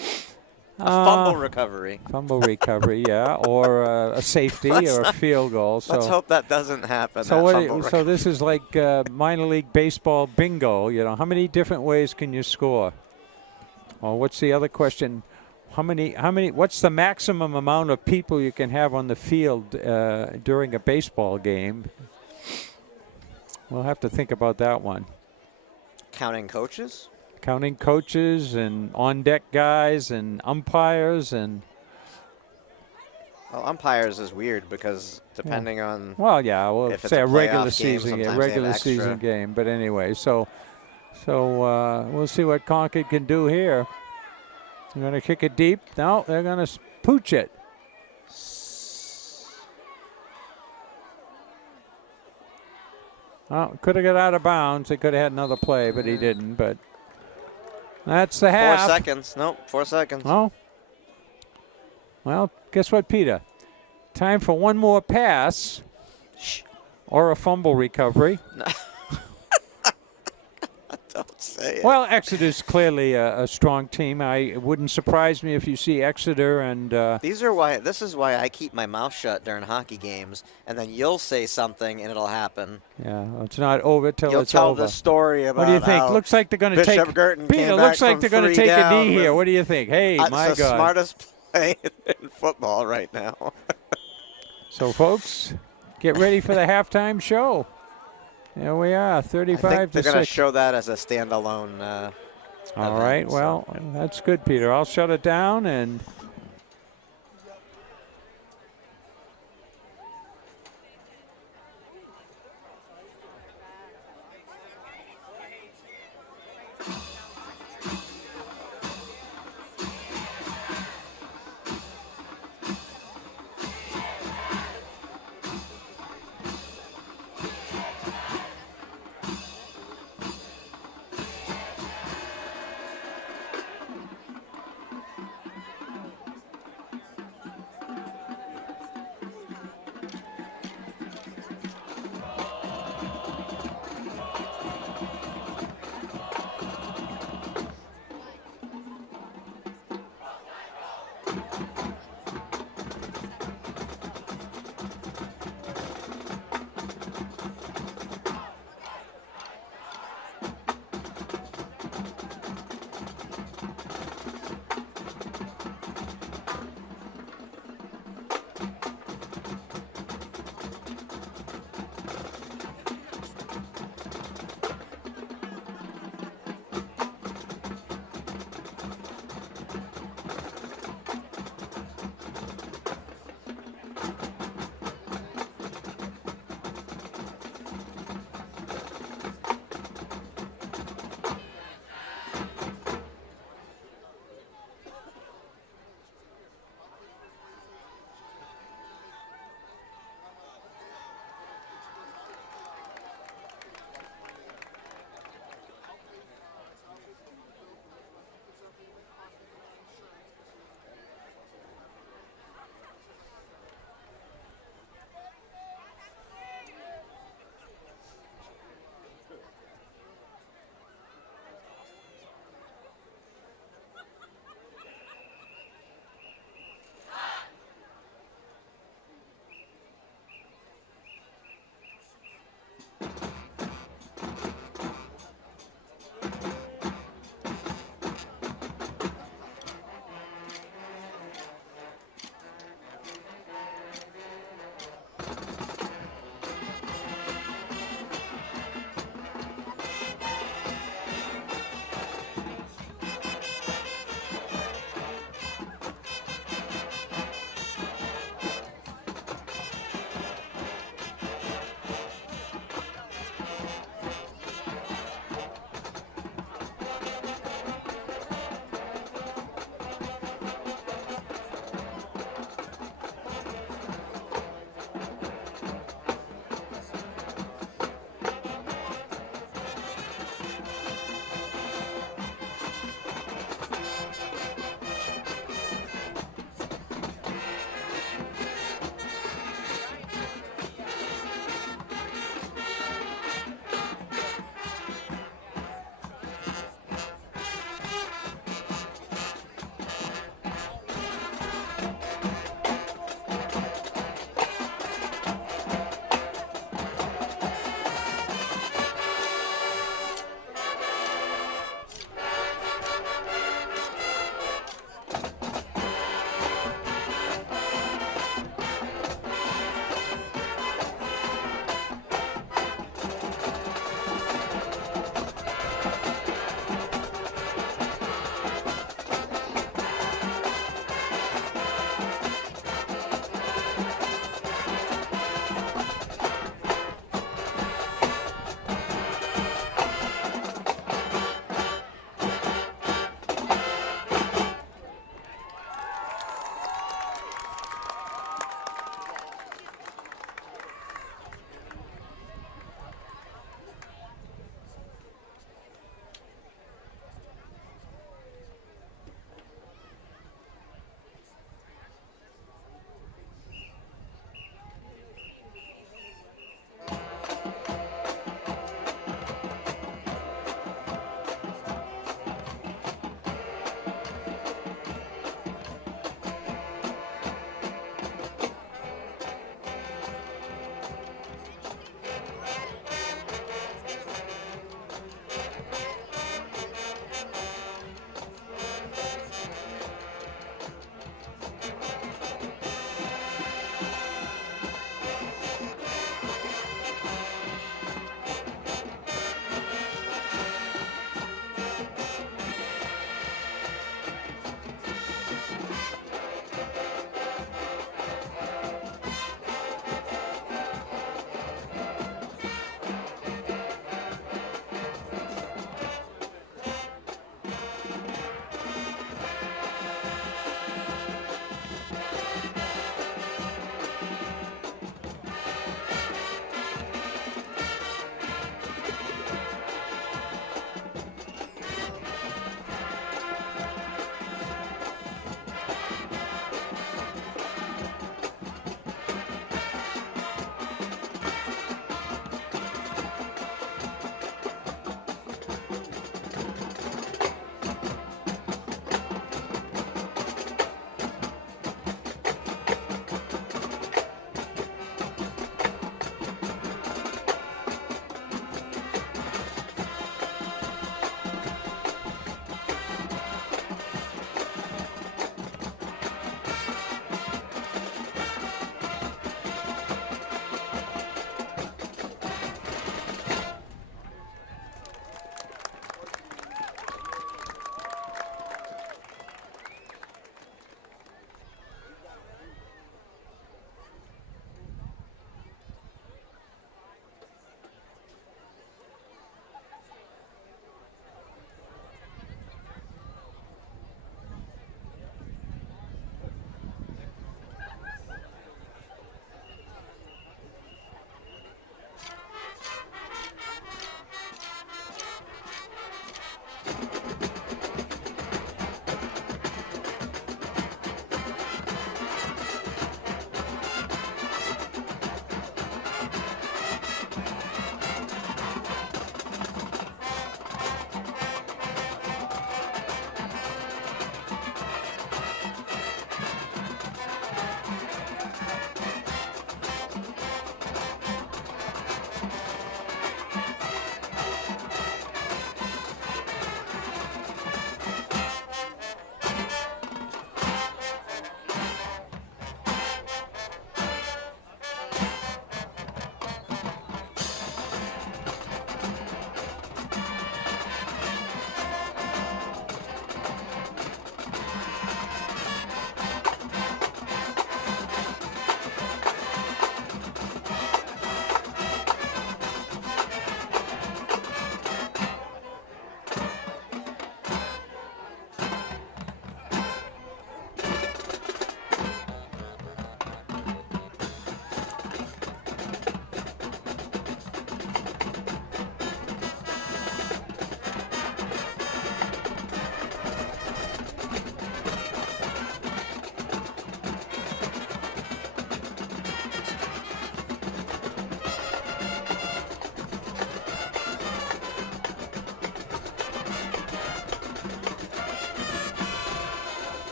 A fumble recovery. Fumble recovery, yeah, or a safety or a field goal. So let's hope that doesn't happen. So this is like minor league baseball bingo. You know, how many different ways can you score? Well, what's the other question? How many? What's the maximum amount of people you can have on the field during a baseball game? We'll have to think about that one. Counting coaches? Counting coaches and on-deck guys and umpires and... Well, umpires is weird because depending on... Well, yeah, we'll say a regular season game. But anyway, so we'll see what Concord can do here. They're going to kick it deep. No, they're going to pooch it. Well, could have got out of bounds. They could have had another play, but he didn't. But that's the half. 4 seconds. Nope, 4 seconds. Oh. Well, guess what, Peter? Time for one more pass or a fumble recovery. No. Don't say it. Well, Exeter's clearly a strong team. It wouldn't surprise me if you see Exeter and... This is why I keep my mouth shut during hockey games, and then you'll say something and it'll happen. Yeah, it's not over till it's over. You'll tell the story about what do you think? Looks like they're going to take... Girton Peter, looks like they're going to take a knee here. What do you think? Hey, my God. It's the smartest play in football right now. So, folks, get ready for the halftime show. Here we are, 35 I think they're going to 6. show that as a standalone. All right. Well, that's good, Peter. I'll shut it down and.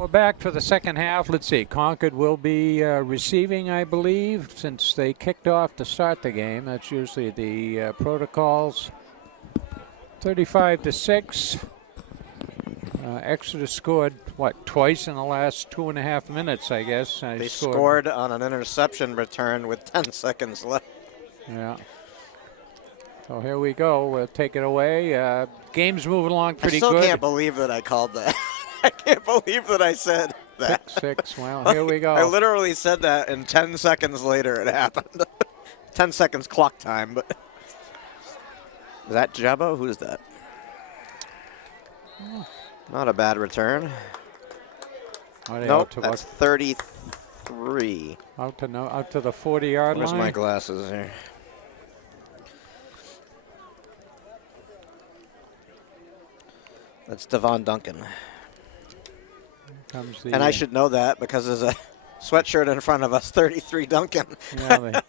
we're back for the second half. Let's see. Concord will be receiving, I believe, since they kicked off to start the game. That's usually the protocols. 35-6. Exeter scored, what, twice in the last 2.5 minutes, I guess. They scored on an interception return with 10 seconds left. Yeah. So here we go. We'll take it away. Game's moving along pretty good. I still can't believe that I called that. I can't believe that I said that. 6. Well, here we go. I literally said that, and 10 seconds later it happened. 10 seconds clock time. But is that Jabbo? Who's that? Not a bad return. Nope, that's 33. Out to the 40-yard line. Where's my glasses here? That's Devon Duncan. And I should know that because there's a sweatshirt in front of us, 33 Duncan. Yeah,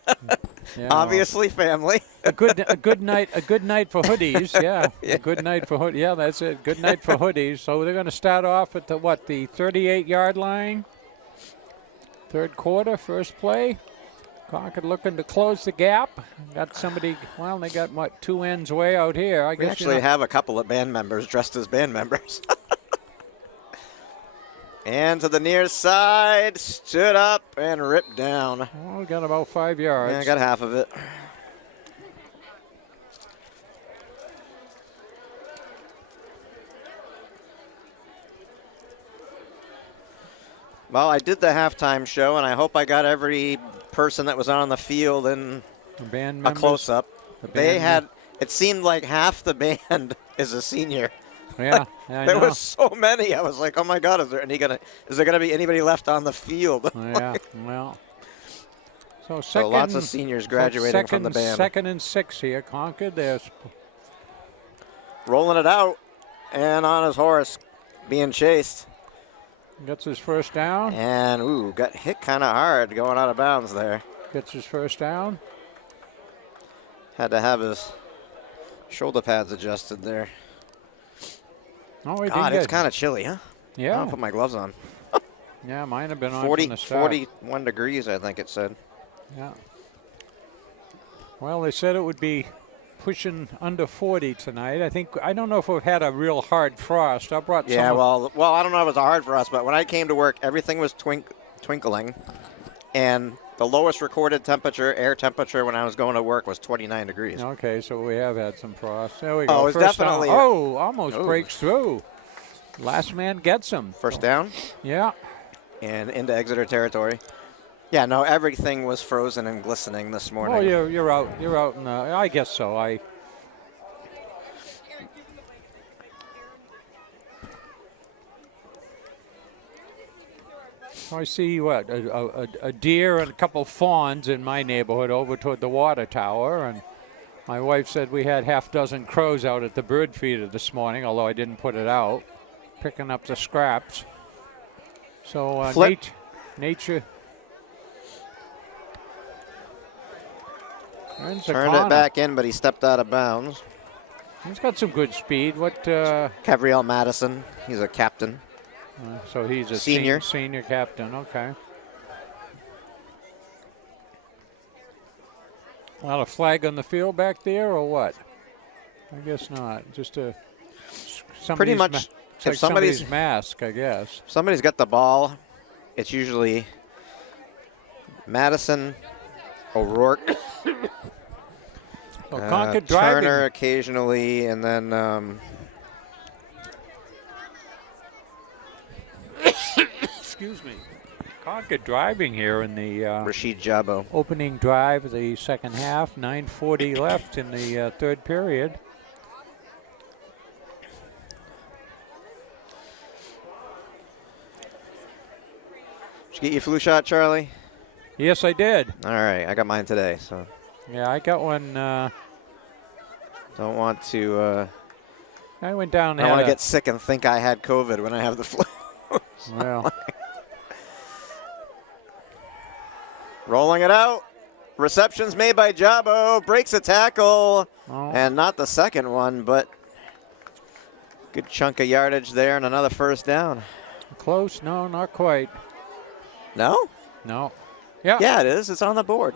obviously family. A good night for hoodies. Yeah, yeah. A good night for hoodies. Yeah, that's it. Good night for hoodies. So they're going to start off at the 38-yard line. Third quarter, first play. Concord looking to close the gap. Got somebody. Well, they got two ends way out here. I guess we actually have a couple of band members dressed as band members. And to the near side, stood up and ripped down. Well, we got about 5 yards. Yeah, I got half of it. Well, I did the halftime show, and I hope I got every person that was on the field in a close-up. They had, it seemed like half the band is a senior. Yeah, there was so many. I was like, "Oh my God, is there gonna be anybody left on the field?" Yeah, well. So lots of seniors graduating from the band. 2nd and 6 here. Concord, there's rolling it out, and on his horse, being chased. Gets his first down. And got hit kind of hard going out of bounds there. Gets his first down. Had to have his shoulder pads adjusted there. Oh, God, it's kind of chilly, huh? Yeah. I'll put my gloves on. Yeah, mine have been on from the start. 41 degrees, I think it said. Yeah. Well, they said it would be pushing under 40 tonight. I don't know if we've had a real hard frost. I brought some. Yeah, well, I don't know if it was a hard frost, but when I came to work, everything was twinkling, and the lowest recorded temperature, air temperature, when I was going to work was 29 degrees. Okay, so we have had some frost. There we go. Oh, it's definitely. Almost breaks through. Last man gets him. First down. Yeah. And into Exeter territory. Yeah, no, everything was frozen and glistening this morning. Oh, you're out. You're out in the. I guess so. I see a deer and a couple fawns in my neighborhood over toward the water tower, and my wife said we had half dozen crows out at the bird feeder this morning, although I didn't put it out, picking up the scraps. So nature turned it back in, but he stepped out of bounds. He's got some good speed. Gabriel Madison, he's a captain. So he's a senior captain. Okay. Well, a flag on the field back there, or what? I guess not. Just pretty much. If somebody's mask, I guess. If somebody's got the ball, it's usually Madison, O'Rourke, Concord driving. Turner occasionally, and then. Excuse me. Concord driving here in the Rashid Jabbo. Opening drive of the second half. 9:40 left in the third period. Did you get your flu shot, Charlie? Yes, I did. All right, I got mine today. So. Yeah, I got one. Don't want to. I went down. I don't want to get sick and think I had COVID when I have the flu. Well. Rolling it out. Receptions made by Jabbo. Breaks a tackle. And not the second one, but good chunk of yardage there and another first down. Close? No, not quite. No? No. Yeah. Yeah, it is. It's on the board.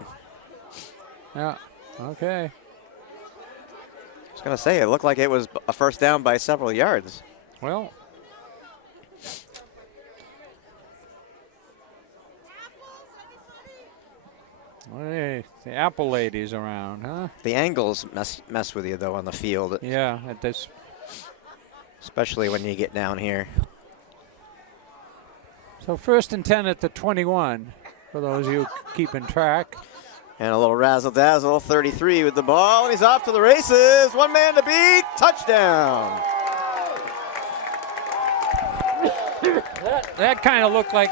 Yeah. Okay. I was going to say, it looked like it was a first down by several yards. Well. Hey, the Apple ladies around, huh? The angles mess with you, though, on the field. Yeah, at this. Especially when you get down here. So 1st and 10 at the 21, for those of you keeping track. And a little razzle-dazzle, 33 with the ball, and he's off to the races. One man to beat, touchdown. That kind of looked like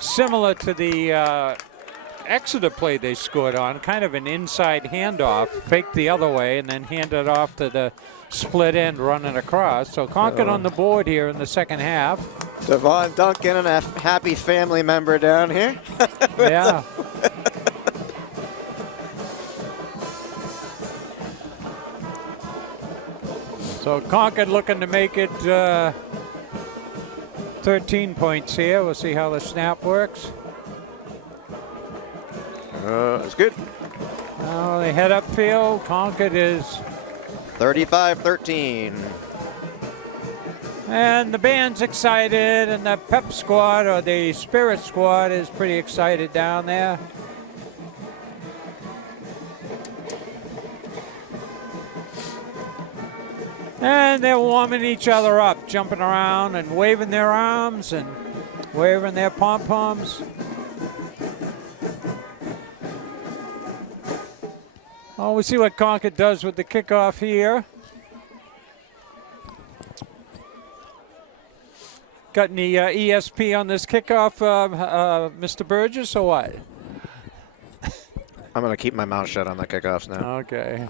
similar to the Exeter play they scored on, kind of an inside handoff, faked the other way, and then handed off to the split end running across. So Concord on the board here in the second half. Devon Duncan and a happy family member down here. Yeah. So Concord looking to make it 13 points here. We'll see how the snap works. It's good. Now they head upfield. Concord is 35-13. And the band's excited, and the pep squad, or the spirit squad, is pretty excited down there. And they're warming each other up, jumping around and waving their arms and waving their pom-poms. Oh, we'll see what Concord does with the kickoff here. Got any ESP on this kickoff, Mr. Burgess, or what? I'm going to keep my mouth shut on the kickoffs now. Okay.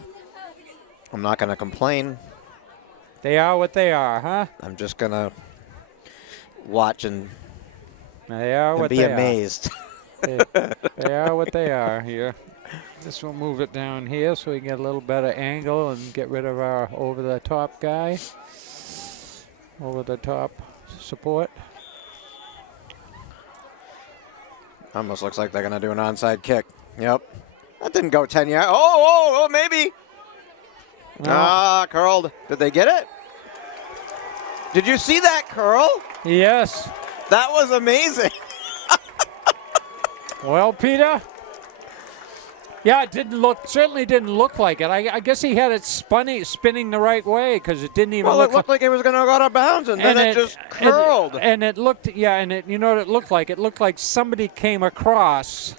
I'm not going to complain. They are what they are, huh? I'm just going to watch and They are what be they amazed. Are. They are what they are here. This will move it down here so we can get a little better angle and get rid of our over-the-top guy. Over-the-top support. Almost looks like they're going to do an onside kick. Yep. That didn't go 10 yards. Oh, maybe. No. Curled. Did they get it? Did you see that curl? Yes. That was amazing. Well, Peter. Yeah, it certainly didn't look like it. I guess he had it spinning the right way because it didn't even Well, it looked like it was going to go out of bounds, and then it just curled. And it looked, you know what it looked like? It looked like somebody came across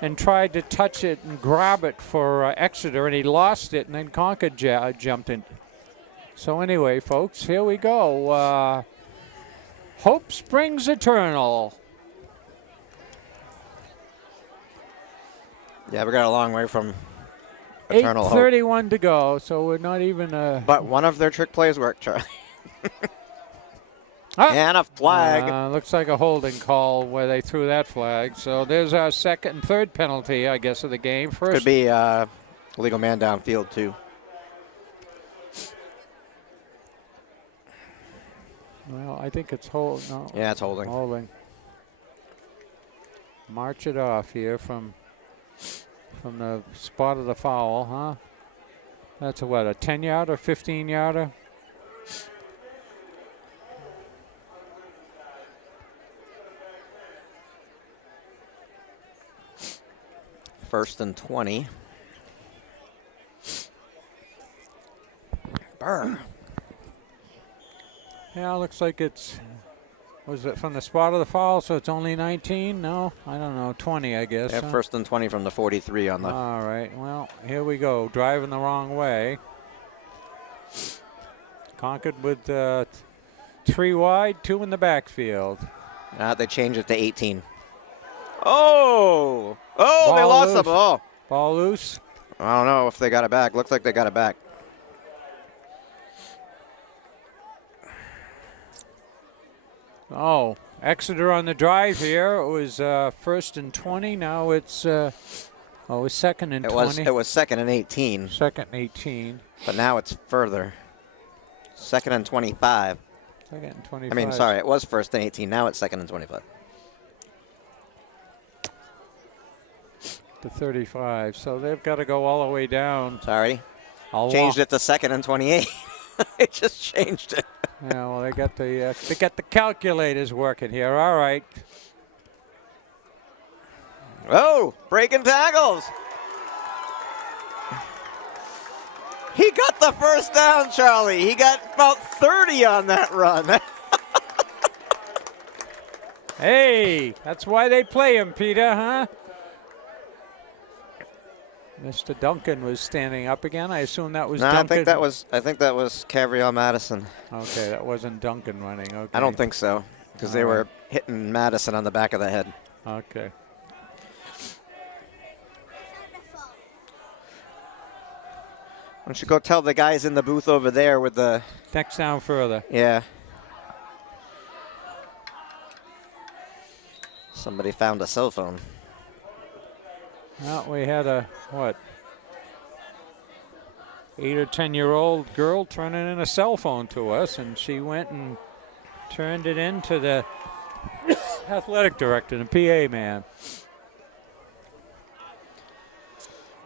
and tried to touch it and grab it for Exeter, and he lost it, and then Concord jumped in. So anyway, folks, here we go. Hope springs eternal. Yeah, we got a long way from eternal hope. 8:31 to go, so we're not even. But one of their trick plays worked, Charlie. And a flag. Looks like a holding call where they threw that flag. So there's our second and third penalty, I guess, of the game. First could be legal man downfield, too. Well, I think it's hold. No. Yeah, it's holding. Holding. March it off here from the spot of the foul, huh? That's a 10-yarder, 15-yarder? First and 20. Burr. Yeah, looks like was it from the spot of the foul, so it's only 19? No, I don't know, 20, I guess. Yeah, first and 20 from the 43 on the. All right, well, here we go, driving the wrong way. Concord with 3 wide, 2 in the backfield. They changed it to 18. Oh, Ball they lost the loose. ball. Ball loose. I don't know if they got it back. Looks like they got it back. Oh, Exeter on the drive here. It was first and 20. Now it's it was second and 20. It was second and 18. Second and 18. But now it's further. Second and 25. Second and 25. I mean, sorry, it was first and 18. Now it's second and 25. To 35. So they've got to go all the way down. Sorry. Changed it to second and 28. They just changed it. Yeah, well, they got the calculators working here. All right. Oh, breaking tackles. He got the first down, Charlie. He got about 30 on that run. Hey, that's why they play him, Peter, huh? Mr. Duncan was standing up again. I assume that was Duncan. I think that was Cavriel Madison. Okay, that wasn't Duncan running. Okay. I don't think so, because they were hitting Madison on the back of the head. Okay. Why don't you go tell the guys in the booth over there with the... Next down further. Yeah. Somebody found a cell phone. Well, we had a, 8 or 10-year-old girl turning in a cell phone to us, and she went and turned it in to the athletic director, the PA man.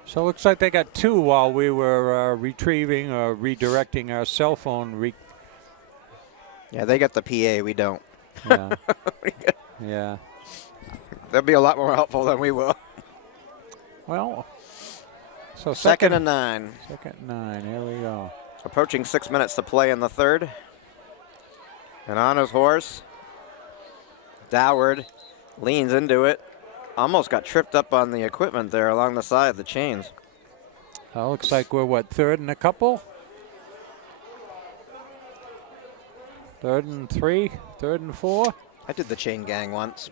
So it looks like they got 2 while we were retrieving or redirecting our cell phone. Yeah, they got the PA, we don't. Yeah. Yeah. They'll be a lot more helpful than we will. Well, so second and 9. Second and 9, here we go. Approaching 6 minutes to play in the third. And on his horse, Doward leans into it. Almost got tripped up on the equipment there along the side, the chains. Looks like we're, third and a couple? Third and 3, third and 4? I did the chain gang once.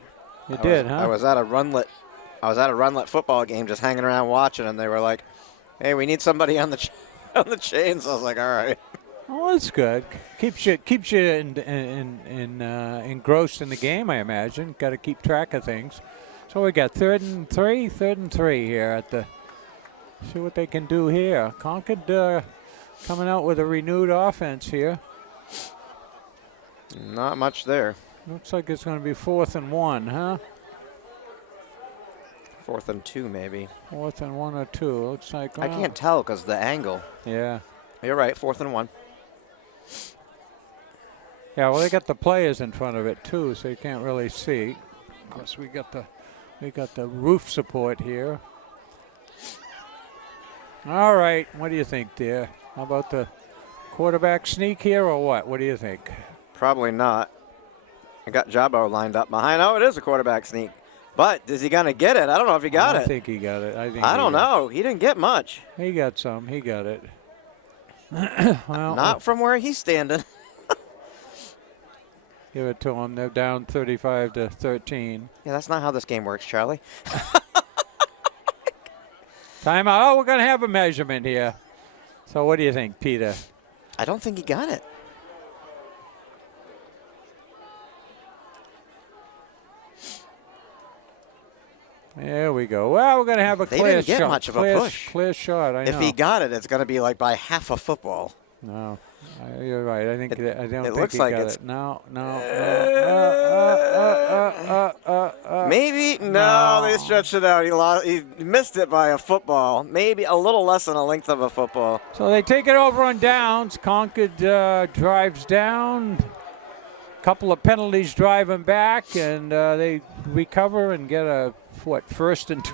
You did, huh? I was at a Runlet football game just hanging around watching, and they were like, hey, we need somebody on the on the chains. I was like, all right. Well, that's good. Keeps you engrossed in the game, I imagine. Got to keep track of things. So we got third and three here at the. See what they can do here. Concord coming out with a renewed offense here. Not much there. Looks like it's going to be 4th and 1, huh? 4th and 2, maybe. 4th and 1 or 2. Looks like. I can't tell because the angle. Yeah. You're right. 4th and 1. Yeah, well, they got the players in front of it too, so you can't really see. Of course, we got the roof support here. All right, what do you think, dear? How about the quarterback sneak here, or what? What do you think? Probably not. I got Jabo lined up behind. Oh, it is a quarterback sneak. But is he going to get it? I don't know if he got it. I think he got it. I don't know. He didn't get much. He got some. He got it. Well, not from where he's standing. Give it to him. They're down 35-13. Yeah, that's not how this game works, Charlie. Timeout. Oh, we're going to have a measurement here. So what do you think, Peter? I don't think he got it. There we go. Well, we're going to have a clear shot. They didn't get much of a push. Clear shot, I know. If he got it, it's going to be like by half a football. No, you're right. I think I don't think looks he like got it's it. No. Maybe no. They stretched it out. He missed it by a football. Maybe a little less than a length of a football. So they take it over on downs. Concord drives down. Couple of penalties driving back, and they recover and get a first and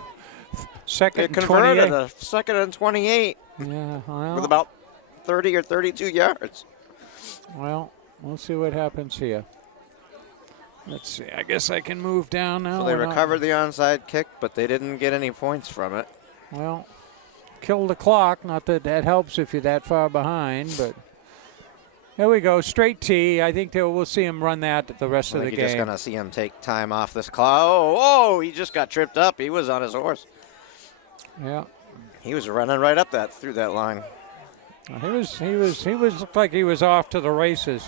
second and 28. Converted a second and 28. Yeah, well, with about 30 or 32 yards. Well, we'll see what happens here. Let's see. I guess I can move down now. So they recovered the onside kick, but they didn't get any points from it. Well, kill the clock. Not that that helps if you're that far behind, but here we go. Straight T. I think we'll see him run that the rest of the game. You're just going to see him take time off this clock. Oh, he just got tripped up. He was on his horse. Yeah. He was running right up through that line. He looked like he was off to the races.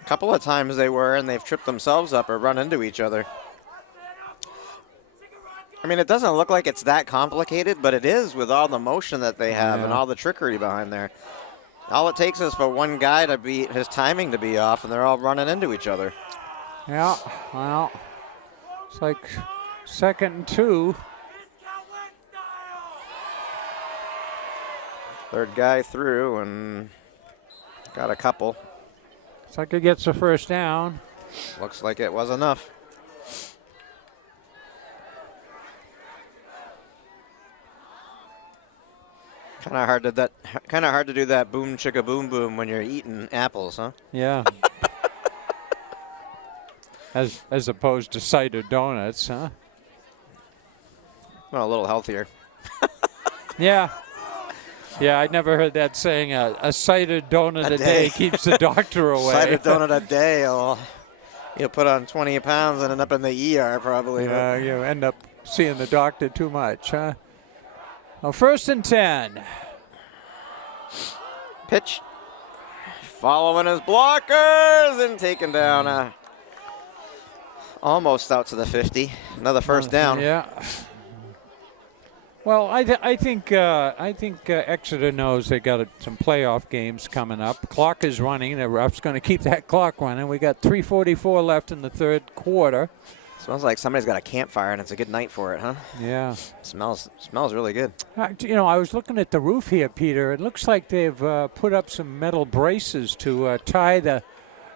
A couple of times they were, and they've tripped themselves up or run into each other. I mean, it doesn't look like it's that complicated, but it is with all the motion that they have and all the trickery behind there. All it takes is for one guy to be, his timing to be off, and they're all running into each other. Yeah, well, it's like 2nd and 2. Third guy through and got a couple. It's like it gets a first down. Looks like it was enough. Kind of hard to do that boom chicka boom boom when you're eating apples, huh? Yeah. as opposed to cider donuts, huh? Well, a little healthier. Yeah. Yeah, I never heard that saying. A cider donut a day keeps the doctor away. Cider donut a day, you'll put on 20 pounds and end up in the ER probably. Yeah, you end up seeing the doctor too much, huh? Well, 1st and 10. Pitch. Following his blockers and taken down. Almost out to the 50. Another first down. Yeah. Well, I think Exeter knows they got some playoff games coming up. Clock is running. The ref's going to keep that clock running. We got 3:44 left in the 3rd quarter. Smells like somebody's got a campfire, and it's a good night for it, huh? Yeah. Smells really good. You know, I was looking at the roof here, Peter. It looks like they've put up some metal braces to tie the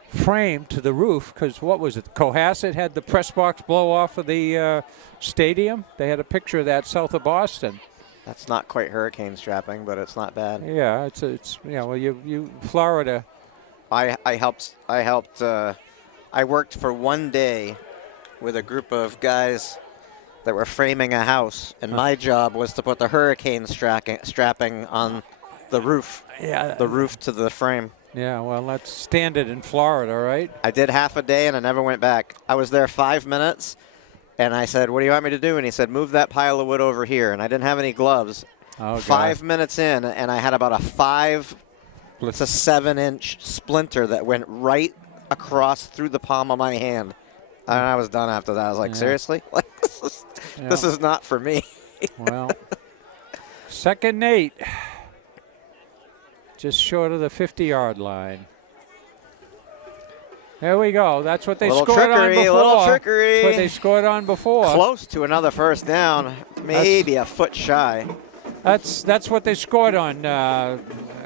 frame to the roof, because what was it? Cohasset had the press box blow off of the stadium. They had a picture of that south of Boston. That's not quite hurricane strapping, but it's not bad. Yeah, it's well, you Florida. I worked for one day with a group of guys that were framing a house, and my job was to put the hurricane strapping on the roof. Yeah, the roof to the frame. Yeah, well, that's standard in Florida, right? I did half a day, and I never went back. I was there 5 minutes, and I said, "What do you want me to do?" And he said, "Move that pile of wood over here." And I didn't have any gloves. Oh, 5 minutes in, and I had about a 5 to 7 inch splinter that went right across through the palm of my hand. And I was done after that. I was like, seriously? Like, this is not for me. Well, 2nd and 8. Just short of the 50-yard line. There we go. That's what they scored on before. A little trickery. That's what they scored on before. Close to another first down. Maybe a foot shy. That's what they scored on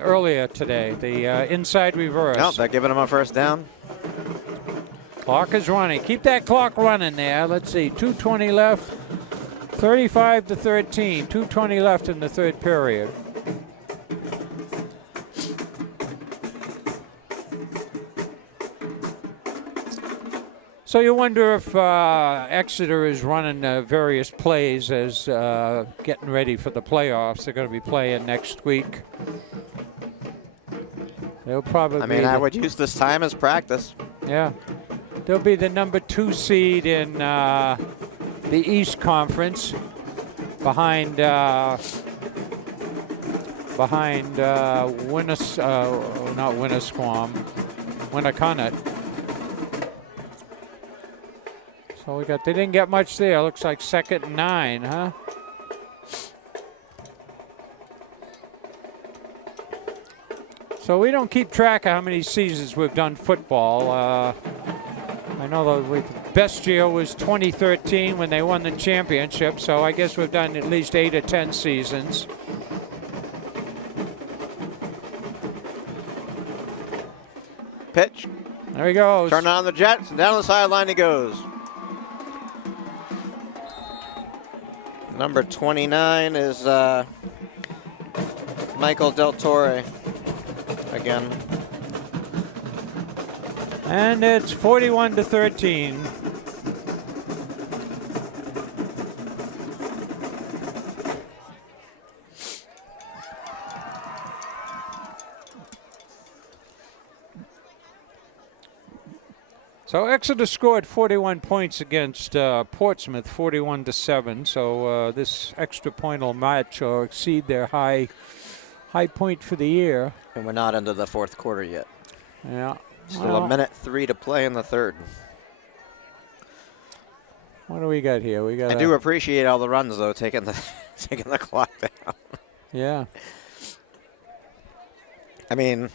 earlier today, the inside reverse. No, they're giving them a first down. Clock is running. Keep that clock running there. Let's see, 2:20 left. 35 to 13. 2:20 left in the 3rd period. So you wonder if Exeter is running various plays as getting ready for the playoffs. They're going to be playing next week. They'll probably. I mean, I would use this time as practice. Yeah. They'll be the number 2 seed in the East Conference, behind Winnicott. So they didn't get much there. Looks like 2nd and 9, huh? So we don't keep track of how many seasons we've done football. I know the best year was 2013 when they won the championship, so I guess we've done at least 8 or 10 seasons. Pitch. There he goes. Turn on the Jets, and down the sideline he goes. Number 29 is Michael Del Torre again. And it's 41 to 13. So Exeter scored 41 points against Portsmouth, 41 to 7. So this extra point will match or exceed their high point for the year. And we're not into the 4th quarter yet. Yeah. Still a minute 3 to play in the 3rd. What do we got here? I do appreciate all the runs though, taking the clock down. Yeah. I mean,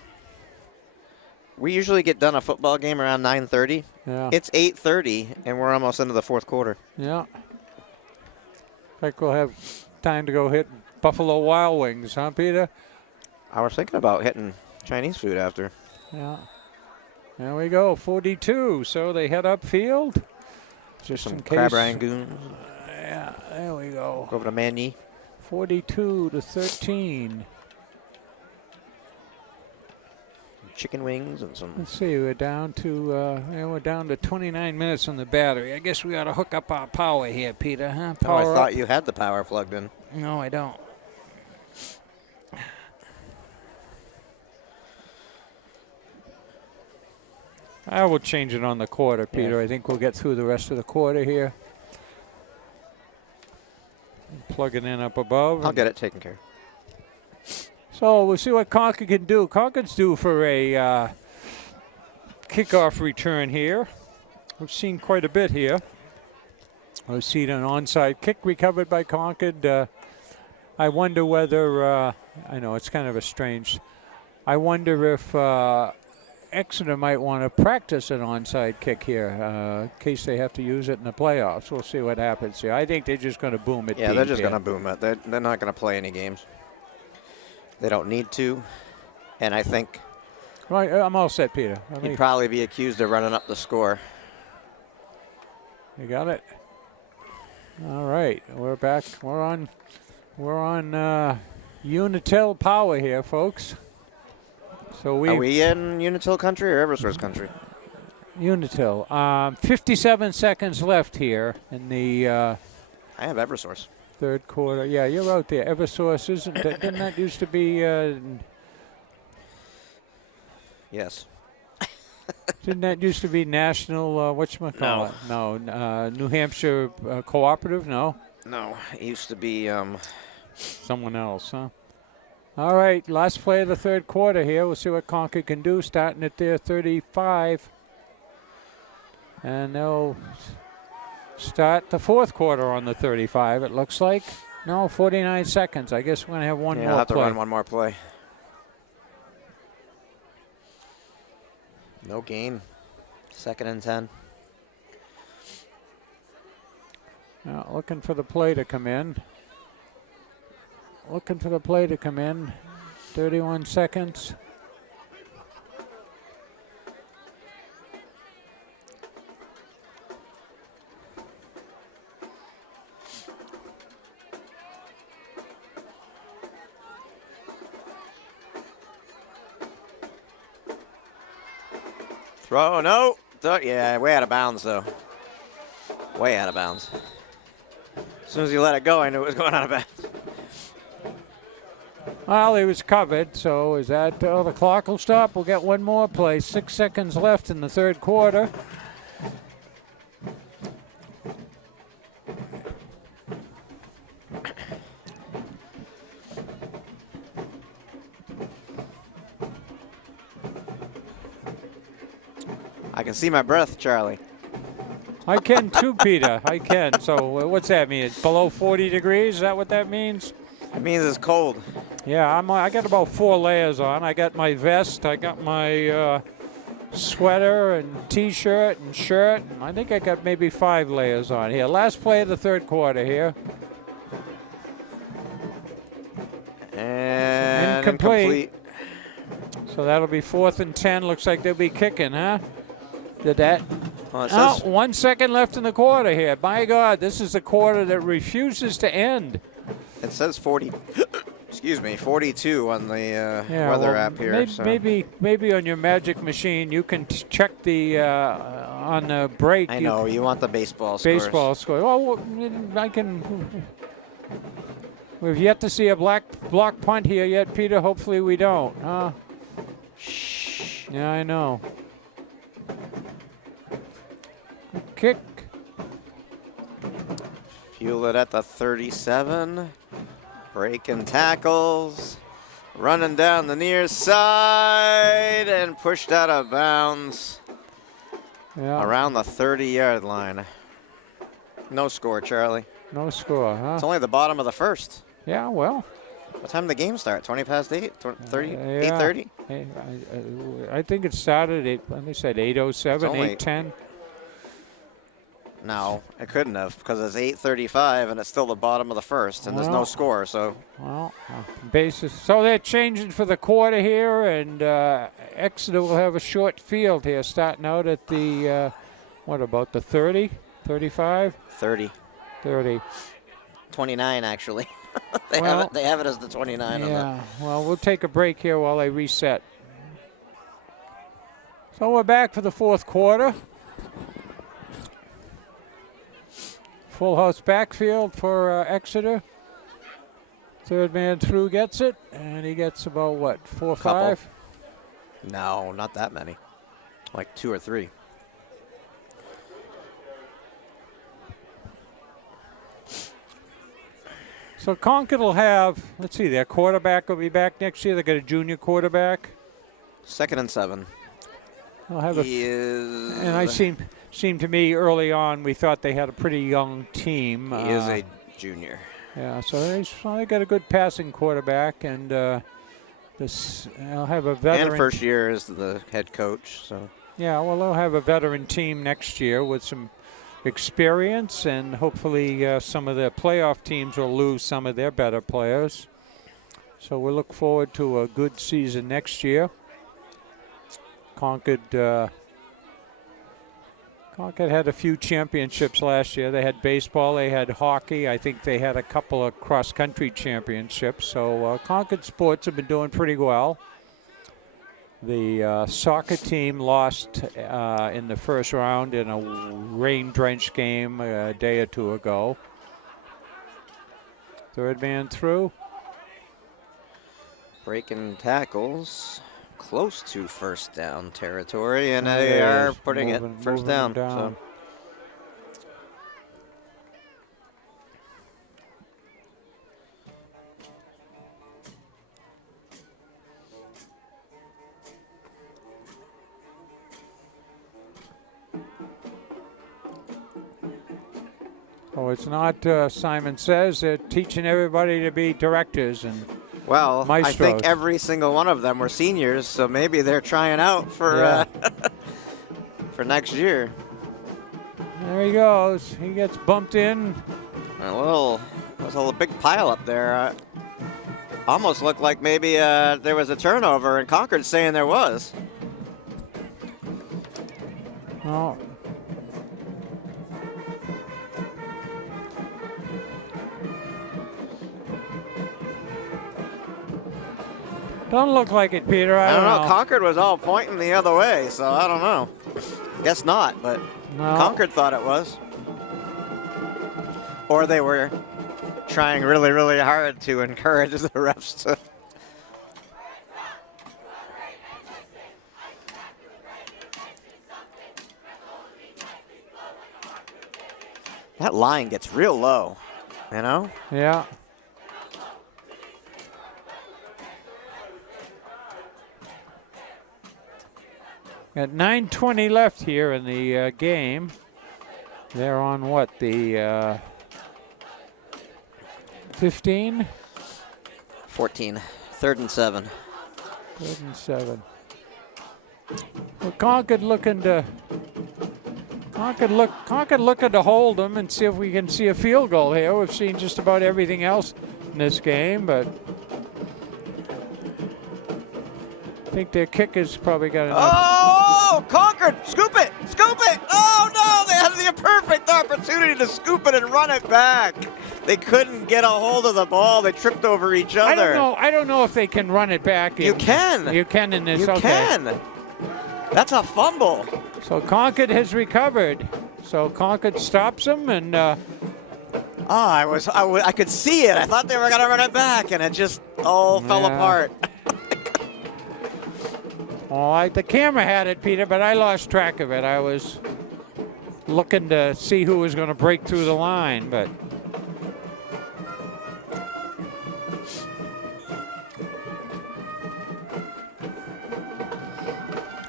we usually get done a football game around 9:30. Yeah. It's 8:30, and we're almost into the fourth quarter. Yeah. Like we'll have time to go hit Buffalo Wild Wings, huh, Peter? I was thinking about hitting Chinese food after. Yeah. There we go, 42. So they head upfield. Just Some in case. crab rangoon. Yeah, there we go. Go over to Manny. 42-13. Chicken wings and some. Let's see, we're down to 29 minutes on the battery. I guess we ought to hook up our power here, Peter, huh? Oh, I Power thought up. you had the power plugged in. No, I don't. I will change it on the quarter, Peter. Yeah. I think we'll get through the rest of the quarter here. Plug it in up above. I'll get it taken care of. So we'll see what Concord can do. Concord's due for a kickoff return here. We've seen quite a bit here. We've seen an onside kick recovered by Concord. I wonder whether, I know it's kind of a strange, I wonder if Exeter might want to practice an onside kick here in case they have to use it in the playoffs. We'll see what happens here. I think they're just going to boom it. Yeah, they're just going to boom it. They're not going to play any games. They don't need to. And I think Right, I'm all set, Peter. he'd probably be accused of running up the score. You got it. All right, we're back. We're on Unitil power here, folks. So Are we in Unitil country or Eversource country? Unitil. 57 seconds left here in the I have Eversource. third quarter. Yeah, you're out there. Eversource isn't. Didn't that used to be? Yes. Didn't that used to be National? Whatchamacallit? No. New Hampshire Cooperative. No. No, it used to be. Someone else, huh? All right, last play of the third quarter here. We'll see what Concord can do, starting at their 35. And they'll start the fourth quarter on the 35, it looks like. No, 49 seconds. I guess we're going to have one more I'll have to play. run one more play. No gain. 2nd and 10. Now, looking for the play to come in. 31 seconds. Throw, no. Yeah, way out of bounds, though. Way out of bounds. As soon as you let it go, I knew it was going out of bounds. Well, he was covered, so is that the clock will stop. We'll get one more play. 6 seconds left in the third quarter. I can see my breath, Charlie. I can too, Peter. I can. So what's that mean? It's below 40 degrees? Is that what that means? It means it's cold. Yeah, I got about 4 layers on. I got my vest. I got my sweater and T-shirt and shirt. I think I got maybe 5 layers on here. Last play of the third quarter here. And Incomplete. So that'll be 4th and 10. Looks like they'll be kicking, huh? Did that? Well, it Oh, says 1 second left in the quarter here. My God, this is a quarter that refuses to end. It says 40. Excuse me, 42 on the weather app here. Maybe on your magic machine you can check the on the break. I know you want the baseball scores. Baseball score. Well, I can. We've yet to see a block punt here yet, Peter. Hopefully we don't. Huh? Shh. Yeah, I know. Kick. Fuel it at the 37. Breaking tackles. Running down the near side and pushed out of bounds. Yeah. Around the 30-yard line. No score, Charlie. No score, huh? It's only the bottom of the first. Yeah, well, What time did the game start? 20 past 8? 30? Yeah. 8:30? I think it started at, they said 8:07, 8:10. No, it couldn't have, because it's 8:35 and it's still the bottom of the first, and there's no score. So, well, bases. So they're changing for the quarter here, and Exeter will have a short field here, starting out at the what about the 30, 35, 30, 30, 29 actually. They have it as the 29. Yeah. Well, we'll take a break here while they reset. So we're back for the fourth quarter. Full house backfield for Exeter. Third man through gets it, and he gets about what, 4 or 5? No, not that many. Like 2 or 3. So Concord will have, let's see, their quarterback will be back next year. They got a junior quarterback. 2nd and 7. They'll have and I seemed to me early on we thought they had a pretty young team. He is a junior. Yeah, so they got a good passing quarterback, and they'll have a veteran. And first year as the head coach. So. Yeah, well, they'll have a veteran team next year with some experience, and hopefully some of the playoff teams will lose some of their better players. So we look forward to a good season next year. Concord had a few championships last year. They had baseball, they had hockey. I think they had a couple of cross-country championships. So Concord sports have been doing pretty well. The soccer team lost in the first round in a rain-drenched game a day or two ago. Third man through. Breaking tackles. Close to first down territory, and they are putting it first down. So. Oh, it's not, Simon says, they're teaching everybody to be directors and well, maestros. I think every single one of them were seniors, so maybe they're trying out for for next year. There he goes. He gets bumped in. There's a big pile up there. Almost looked like maybe there was a turnover, and Concord saying there was. Oh. Don't look like it, Peter. I don't know. Concord was all pointing the other way, so I don't know. Guess not, but no. Concord thought it was. Or they were trying really, really hard to encourage the refs to. That line gets real low, you know? Yeah. Got 9:20 left here in the game. They're on what, the 15? 14. 3rd and 7. 3rd and 7. Well, Concord looking to hold them and see if we can see a field goal here. We've seen just about everything else in this game, but I think their kicker's probably got enough. Oh, Concord, scoop it, scoop it. Oh, no, they had the perfect opportunity to scoop it and run it back. They couldn't get a hold of the ball. They tripped over each other. I don't know if they can run it back. You can. You can in this. You can. That's a fumble. So Concord has recovered. So Concord stops them, and I could see it. I thought they were going to run it back, and it just all fell apart. Well, the camera had it, Peter, but I lost track of it. I was looking to see who was going to break through the line, but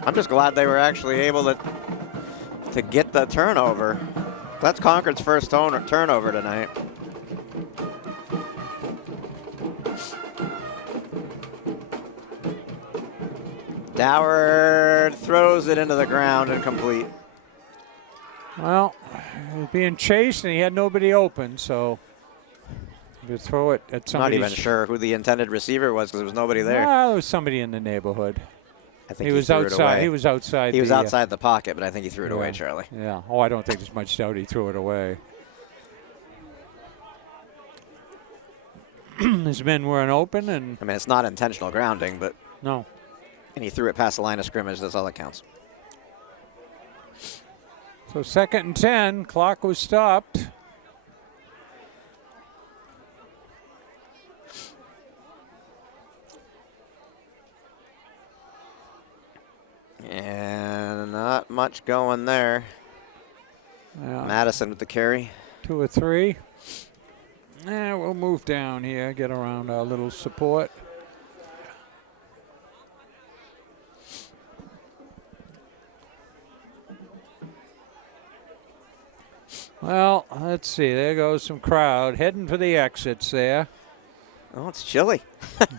I'm just glad they were actually able to get the turnover. That's Concord's first turnover tonight. Doward throws it into the ground and complete. Well, he was being chased and he had nobody open, so you throw it at somebody. I'm not even sure who the intended receiver was because there was nobody there. Well, there was somebody in the neighborhood. I think he was outside. He was outside. He was outside the pocket, but I think he threw it away, Charlie. Yeah. Oh, I don't think there's much doubt he threw it away. His men weren't open, and I mean, it's not intentional grounding, but no. And he threw it past the line of scrimmage. That's all that counts. So 2nd and 10. Clock was stopped. And not much going there. Yeah. Madison with the carry. 2 or 3. Yeah, we'll move down here, get around our little support. Well, let's see. There goes some crowd heading for the exits there. Oh, it's chilly.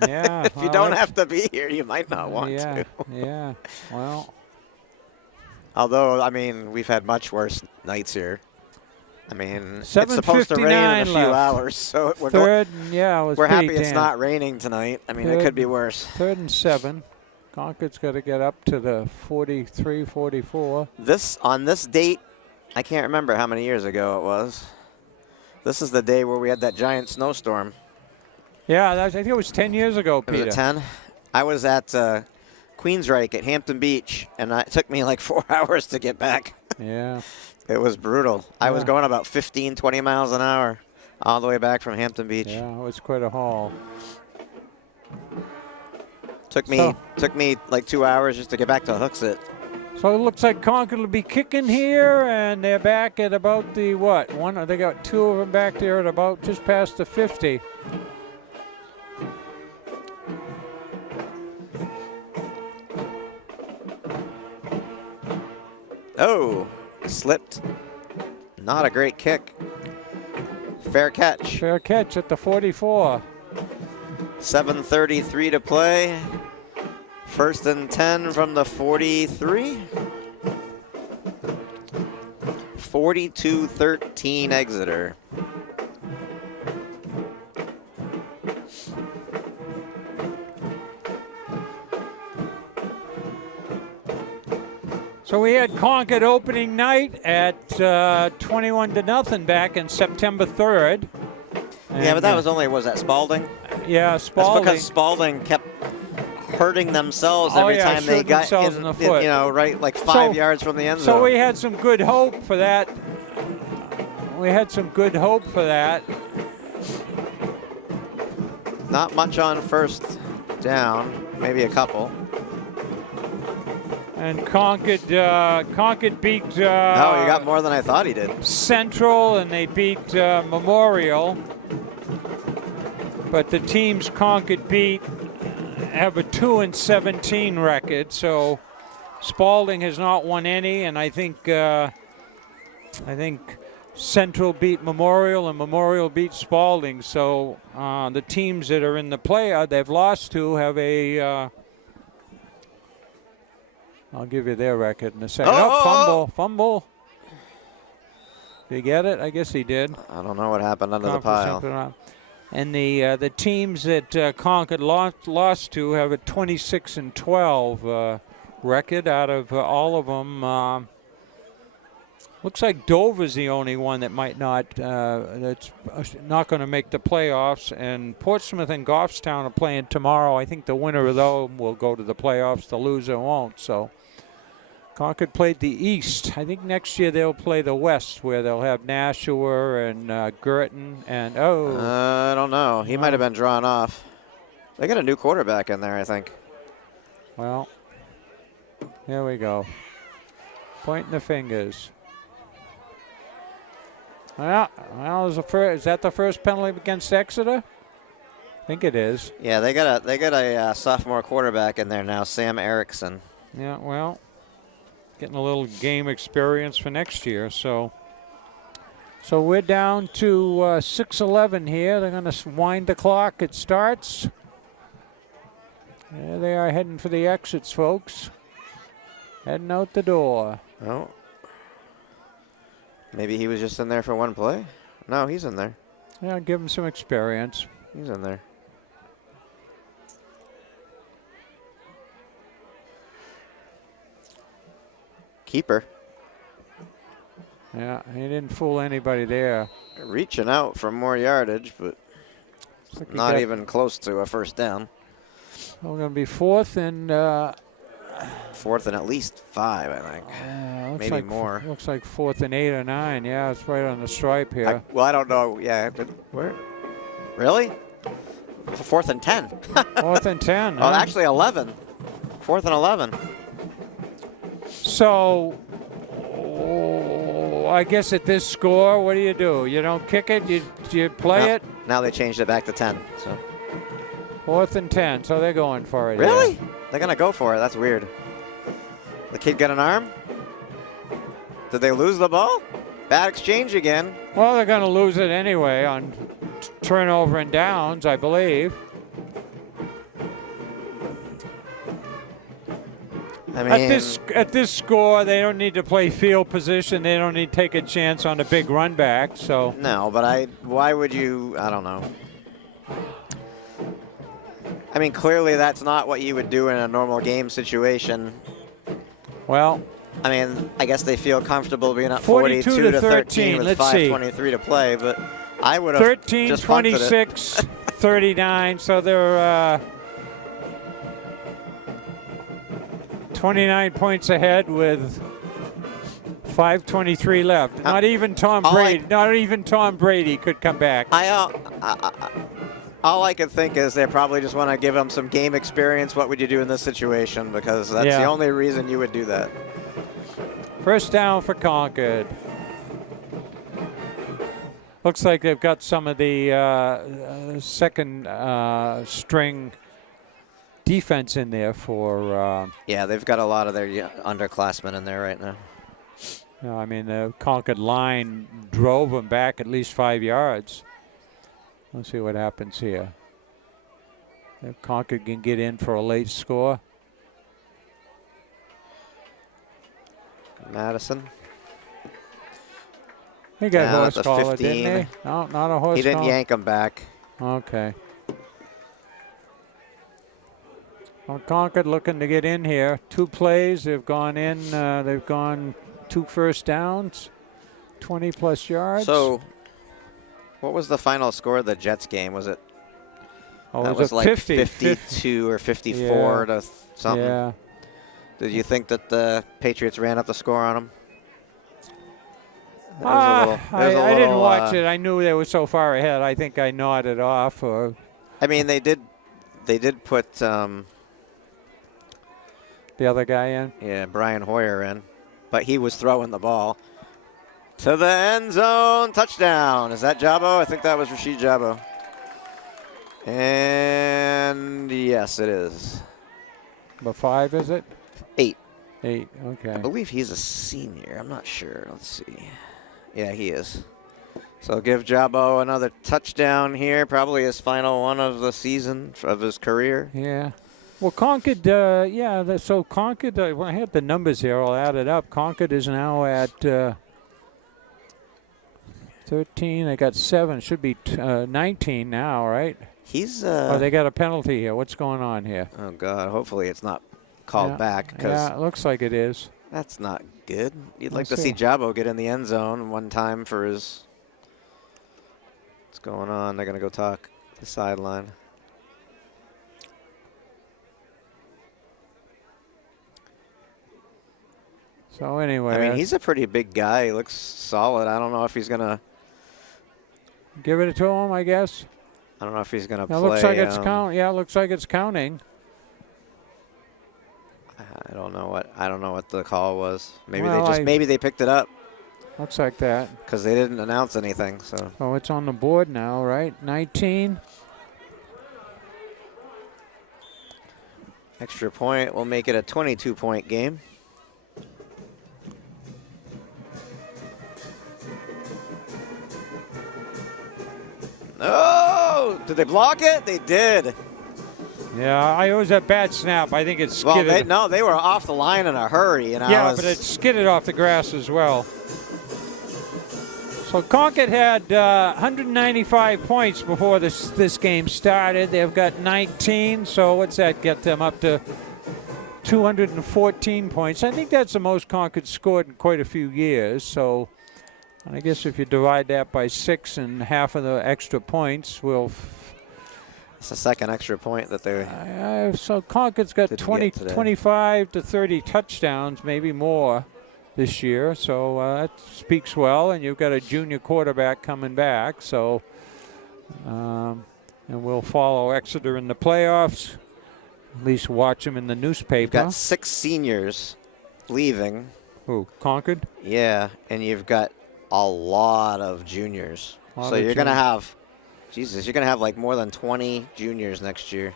Yeah. If you don't have to be here, you might not want to. Yeah. Well. Although, I mean, we've had much worse nights here. I mean, it's 7:59 supposed to rain in a few left. hours, so We're happy it's not raining tonight. I mean, it could be worse. 3rd and 7. Concord's got to get up to the 43, 44. On this date, I can't remember how many years ago it was. This is the day where we had that giant snowstorm. Yeah, I think it was 10 years ago, Peter. Was it 10? I was at Queensryche at Hampton Beach, and it took me like 4 hours to get back. Yeah. It was brutal. I was going about 15, 20 miles an hour all the way back from Hampton Beach. Yeah, it was quite a haul. Took me like 2 hours just to get back to Hooksett. So it looks like Concord will be kicking here, and they're back at about the one? They got 2 of them back there at about just past the 50. Oh, slipped. Not a great kick. Fair catch. Fair catch at the 44. 7:33 to play. 1st and 10 from the 43. 42-13 Exeter. So we had Concord opening night at 21-0 back in September 3rd. And yeah, but that was only, was that Spalding? Yeah, Spalding. That's because Spalding kept hurting themselves every time they got in the foot. Right, like 5 yards from the end zone. So we had some good hope for that. Not much on 1st down, maybe a couple. And Concord beat. You got more than I thought he did. Central, and they beat Memorial. But the teams Concord beat have a 2-17 record. So Spalding has not won any, and I think Central beat Memorial, and Memorial beat Spalding. So the teams that are in the play they've lost to have a. I'll give you their record in a second. Fumble. Did he get it? I guess he did. I don't know what happened under the pile. And the teams that Concord lost to have a 26-12 record out of all of them. Looks like Dover's the only one that might not, that's not going to make the playoffs. And Portsmouth and Goffstown are playing tomorrow. I think the winner of those will go to the playoffs. The loser won't. So Concord played the East. I think next year they'll play the West, where they'll have Nashua and Girton and I don't know. He might have been drawn off. They got a new quarterback in there, I think. Well, here we go. Pointing the fingers. Well, is that the first penalty against Exeter? I think it is. Yeah, they got a sophomore quarterback in there now, Sam Erickson. Yeah, well, getting a little game experience for next year. So we're down to 6:11 here. They're going to wind the clock. It starts. There they are heading for the exits, folks. Heading out the door. Oh. Maybe he was just in there for one play? No, he's in there. Yeah, give him some experience. He's in there. Keeper. Yeah, he didn't fool anybody there. Reaching out for more yardage, but like not even close to a first down. We're going to be fourth and... fourth and at least 5, I think. Maybe like more. Looks like 4th and 8 or 9. Yeah, it's right on the stripe here. I don't know. Yeah, but where? Really? 4th and 10. 4th and 10. Oh, actually 11. 4th and 11. So, I guess at this score, what do? You don't kick it? You play it? Now they changed it back to 10. So 4th and 10. So they're going for it. Really? Here. They're going to go for it. That's weird. The kid got an arm? Did they lose the ball? Bad exchange again. Well, they're going to lose it anyway on turnover and downs, I believe. I mean, at this score, they don't need to play field position. They don't need to take a chance on a big run back. So no, but why would you? I don't know. I mean, clearly that's not what you would do in a normal game situation. Well, I mean, I guess they feel comfortable being up 42 to 13 with Let's 5:23 to play, but I would have 13, just 26, 39. So they're 29 points ahead with 5:23 left. Not even Tom Brady. Not even Tom Brady could come back. All I could think is they probably just want to give them some game experience. What would you do in this situation? Because that's the only reason you would do that. First down for Concord. Looks like they've got some of the second string defense in there for... yeah, they've got a lot of their underclassmen in there right now. I mean, the Concord line drove them back at least 5 yards. Let's see what happens here. If Concord can get in for a late score. Madison. He got horse collar, didn't he? No, not a horse collar. He didn't yank him back. Okay. Well, Concord looking to get in here. 2 plays. They've gone in. They've gone 2 first downs, 20-plus yards. So, what was the final score of the Jets game? Was it? Oh, that was like 52 or 54 to something. Yeah. Did you think that the Patriots ran up the score on them? I didn't watch it. I knew they were so far ahead. I think I nodded off. I mean, they did put the other guy in. Yeah, Brian Hoyer in, but he was throwing the ball to the end zone. Touchdown. Is that Jabo? I think that was Rashid Jabo. And yes, it is. Number 5, is it? 8. 8, okay. I believe he's a senior. I'm not sure. Let's see. Yeah, he is. So give Jabo another touchdown here. Probably his final one of the season, of his career. Yeah. Well, Concord, so Concord, when I had the numbers here, I'll add it up. Concord is now at 13. They got 7. Should be 19 now, right? He's. Oh, they got a penalty here. What's going on here? Oh, God. Hopefully it's not called back. Yeah, it looks like it is. That's not good. You'd like to see Jabo get in the end zone one time for his. What's going on? They're going to go talk the sideline. So anyway. I mean, he's a pretty big guy. He looks solid. I don't know if he's going to. Give it to him, I guess. I don't know if he's going to play. Looks like it's it looks like it's counting. I don't know what the call was. Maybe maybe they picked it up. Looks like that. Because they didn't announce anything. So. Oh, it's on the board now, right? 19. Extra point will make it a 22-point game. Oh, did they block it? They did. Yeah, I it was a bad snap. I think it skidded. Well, they were off the line in a hurry. Yeah, but it skidded off the grass as well. So Concord had 195 points before this game started. They've got 19, so what's that get them up to 214 points? I think that's the most Concord scored in quite a few years. So I guess if you divide that by 6 and half of the extra points, it's the second extra point that they. So Concord's got 25 to 30 touchdowns, maybe more, this year. So that speaks well. And you've got a junior quarterback coming back. So, and we'll follow Exeter in the playoffs. At least watch them in the newspaper. You've got 6 seniors leaving. Who, Concord? Yeah, and you've got a lot of juniors. So you're going to have. Jesus, you're going to have like more than 20 juniors next year.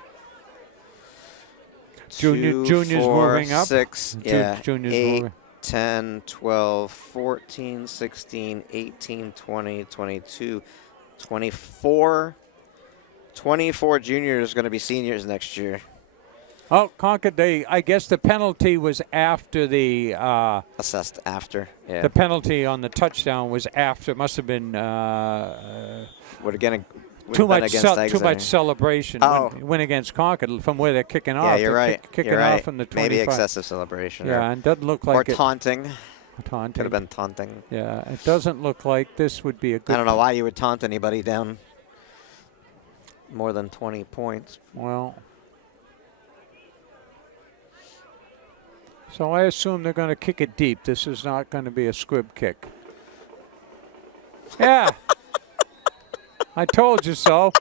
Juniors 4, moving up? 6, yeah, juniors 8, moving. 10, 12, 14, 16, 18, 20, 22, 24. 24 juniors are going to be seniors next year. Oh, Concord, I guess the penalty was after the... assessed after, yeah. The penalty on the touchdown was after. It must have been... too much celebration. Win against Concord from where they're kicking off. Yeah, you're right. Kicking you're off right. from the 25. Maybe excessive celebration. Yeah, and it doesn't look like or taunting. Taunting. Could have been taunting. Yeah, it doesn't look like this would be a good... I don't know why you would taunt anybody down more than 20 points. Well... So I assume they're going to kick it deep. This is not going to be a squib kick. Yeah. I told you so.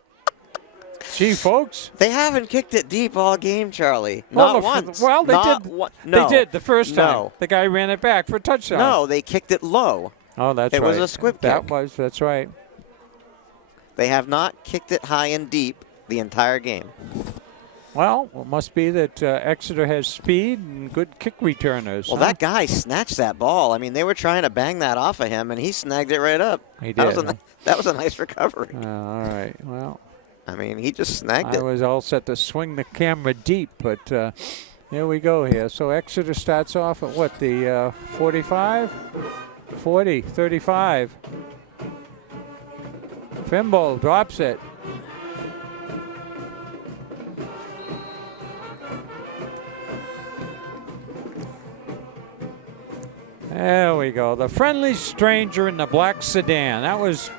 Gee, folks. They haven't kicked it deep all game, Charlie. Not once. Well, they Not did. No. They did the first time. No. The guy ran it back for a touchdown. No, they kicked it low. Oh, that's right. It was a squib kick. That's right. They have not kicked it high and deep the entire game. Well, it must be that Exeter has speed and good kick returners. Well, that guy snatched that ball. I mean, they were trying to bang that off of him, and he snagged it right up. He did. That was a nice recovery. All right. Well, I mean, he just snagged it. I was all set to swing the camera deep, but here we go here. So Exeter starts off at what, the 45? 40, 35. Fimble drops it. There we go. The Friendly Stranger in the Black Sedan. That was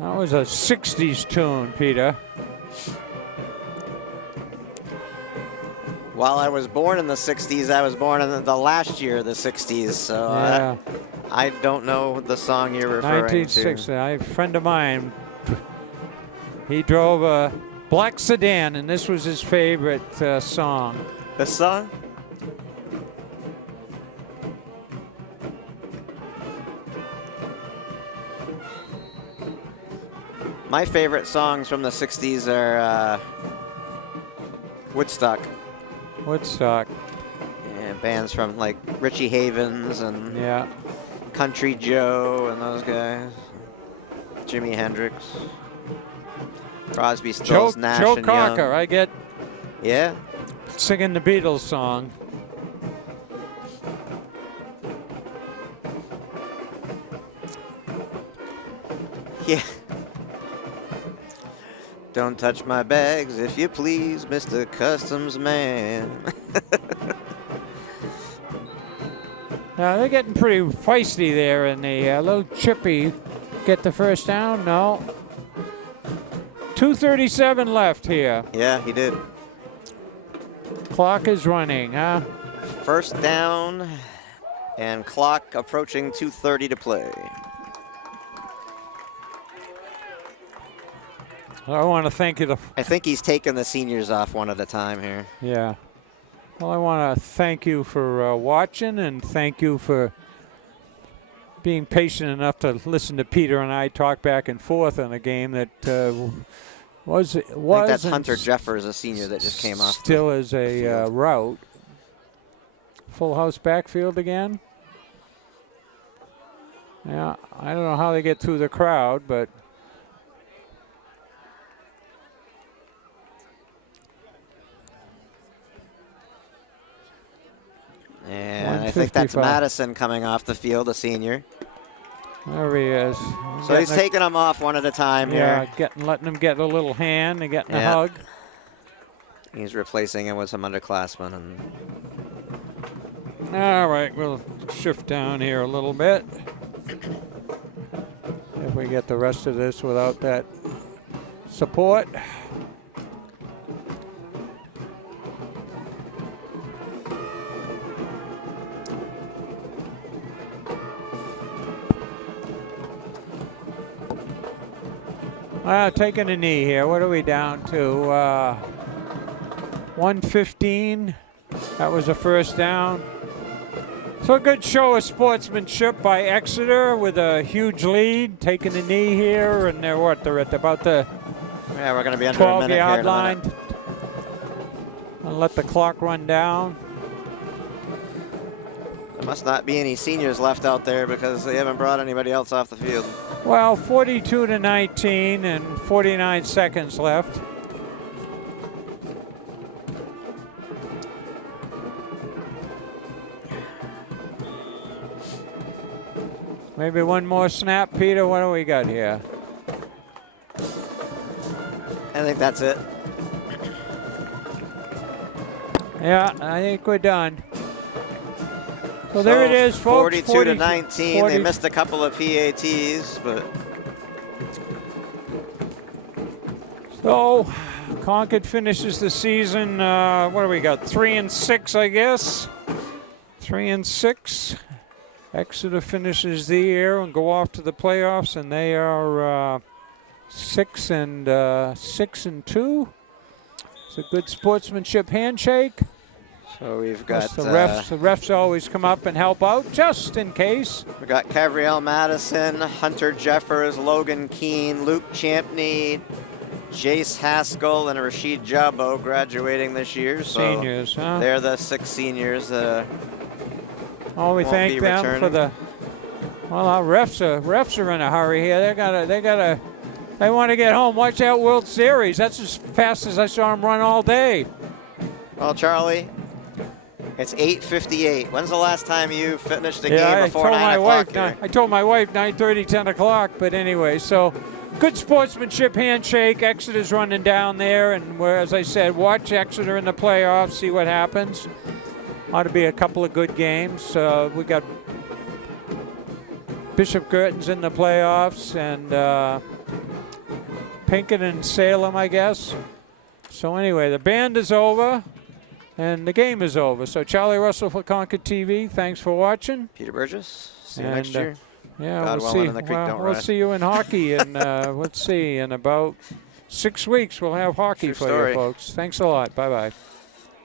a 60s tune, Peter. While I was born in the 60s, I was born in the last year of the 60s, so yeah. I don't know the song you're referring 1960. to. A friend of mine, he drove a black sedan, and this was his favorite song. This song? My favorite songs from the 60s are Woodstock. Woodstock. Yeah, bands from like Richie Havens and yeah. Country Joe and those guys. Jimi Hendrix. Crosby, Stills, Nash, Joe and Cocker, Young. I get Yeah? singing the Beatles song. Yeah. Don't touch my bags if you please, Mr. Customs Man. Now they're getting pretty feisty there, and a little chippy. Get the first down? No. 2:37 left here. Yeah, he did. Clock is running, huh? First down and clock approaching 2:30 to play. I want to thank you. I think he's taking the seniors off one at a time here. Yeah. Well, I want to thank you for watching, and thank you for being patient enough to listen to Peter and I talk back and forth on a game that was. I think that's Hunter Jeffers, a senior that just came off. Still is a route. Full house backfield again. Yeah, I don't know how they get through the crowd, but And I think that's Madison coming off the field, a senior. There he is. So he's taking them off one at a time here. Yeah, letting him get a little hand and getting a hug. He's replacing him with some underclassmen. All right, we'll shift down here a little bit. If we get the rest of this without that support. Taking a knee here. What are we down to? 115. That was a first down. So a good show of sportsmanship by Exeter with a huge lead, taking a knee here, and they're what? They're at about the we're going to be under a minute 12-yard here line. I'll let the clock run down. There must not be any seniors left out there because they haven't brought anybody else off the field. Well, 42-19 and 49 seconds left. Maybe one more snap, Peter. What do we got here? I think that's it. Yeah, I think we're done. So there it is, folks. 42-19. They missed a couple of PATs, but. So Concord finishes the season. What do we got? 3-6, I guess. 3-6. Exeter finishes the year and go off to the playoffs, and they are 6-2. It's a good sportsmanship handshake. So we've got the refs always come up and help out just in case. We've got Cavriel Madison, Hunter Jeffers, Logan Keene, Luke Champney, Jace Haskell, and Rashid Jabbo graduating this year. So seniors, huh? They're the 6 seniors. We thank them for the. Well, our refs are in a hurry here. They want to get home. Watch that World Series. That's as fast as I saw them run all day. Well, Charlie, it's 8:58. When's the last time you finished a game before 9 o'clock? I told my wife 9:30, 10 o'clock. But anyway, so good sportsmanship handshake. Exeter's running down there, and as I said, watch Exeter in the playoffs. See what happens. Ought to be a couple of good games. We got Bishop Girton's in the playoffs, and Pinkerton and Salem, I guess. So anyway, the band is over, and the game is over. So Charlie Russell for Concord TV. Thanks for watching. Peter Burgess. See you next year. Yeah, God we'll see. The creek don't we'll rise. see you in hockey, and let's see. In about 6 weeks, we'll have hockey for you folks. Thanks a lot. Bye-bye.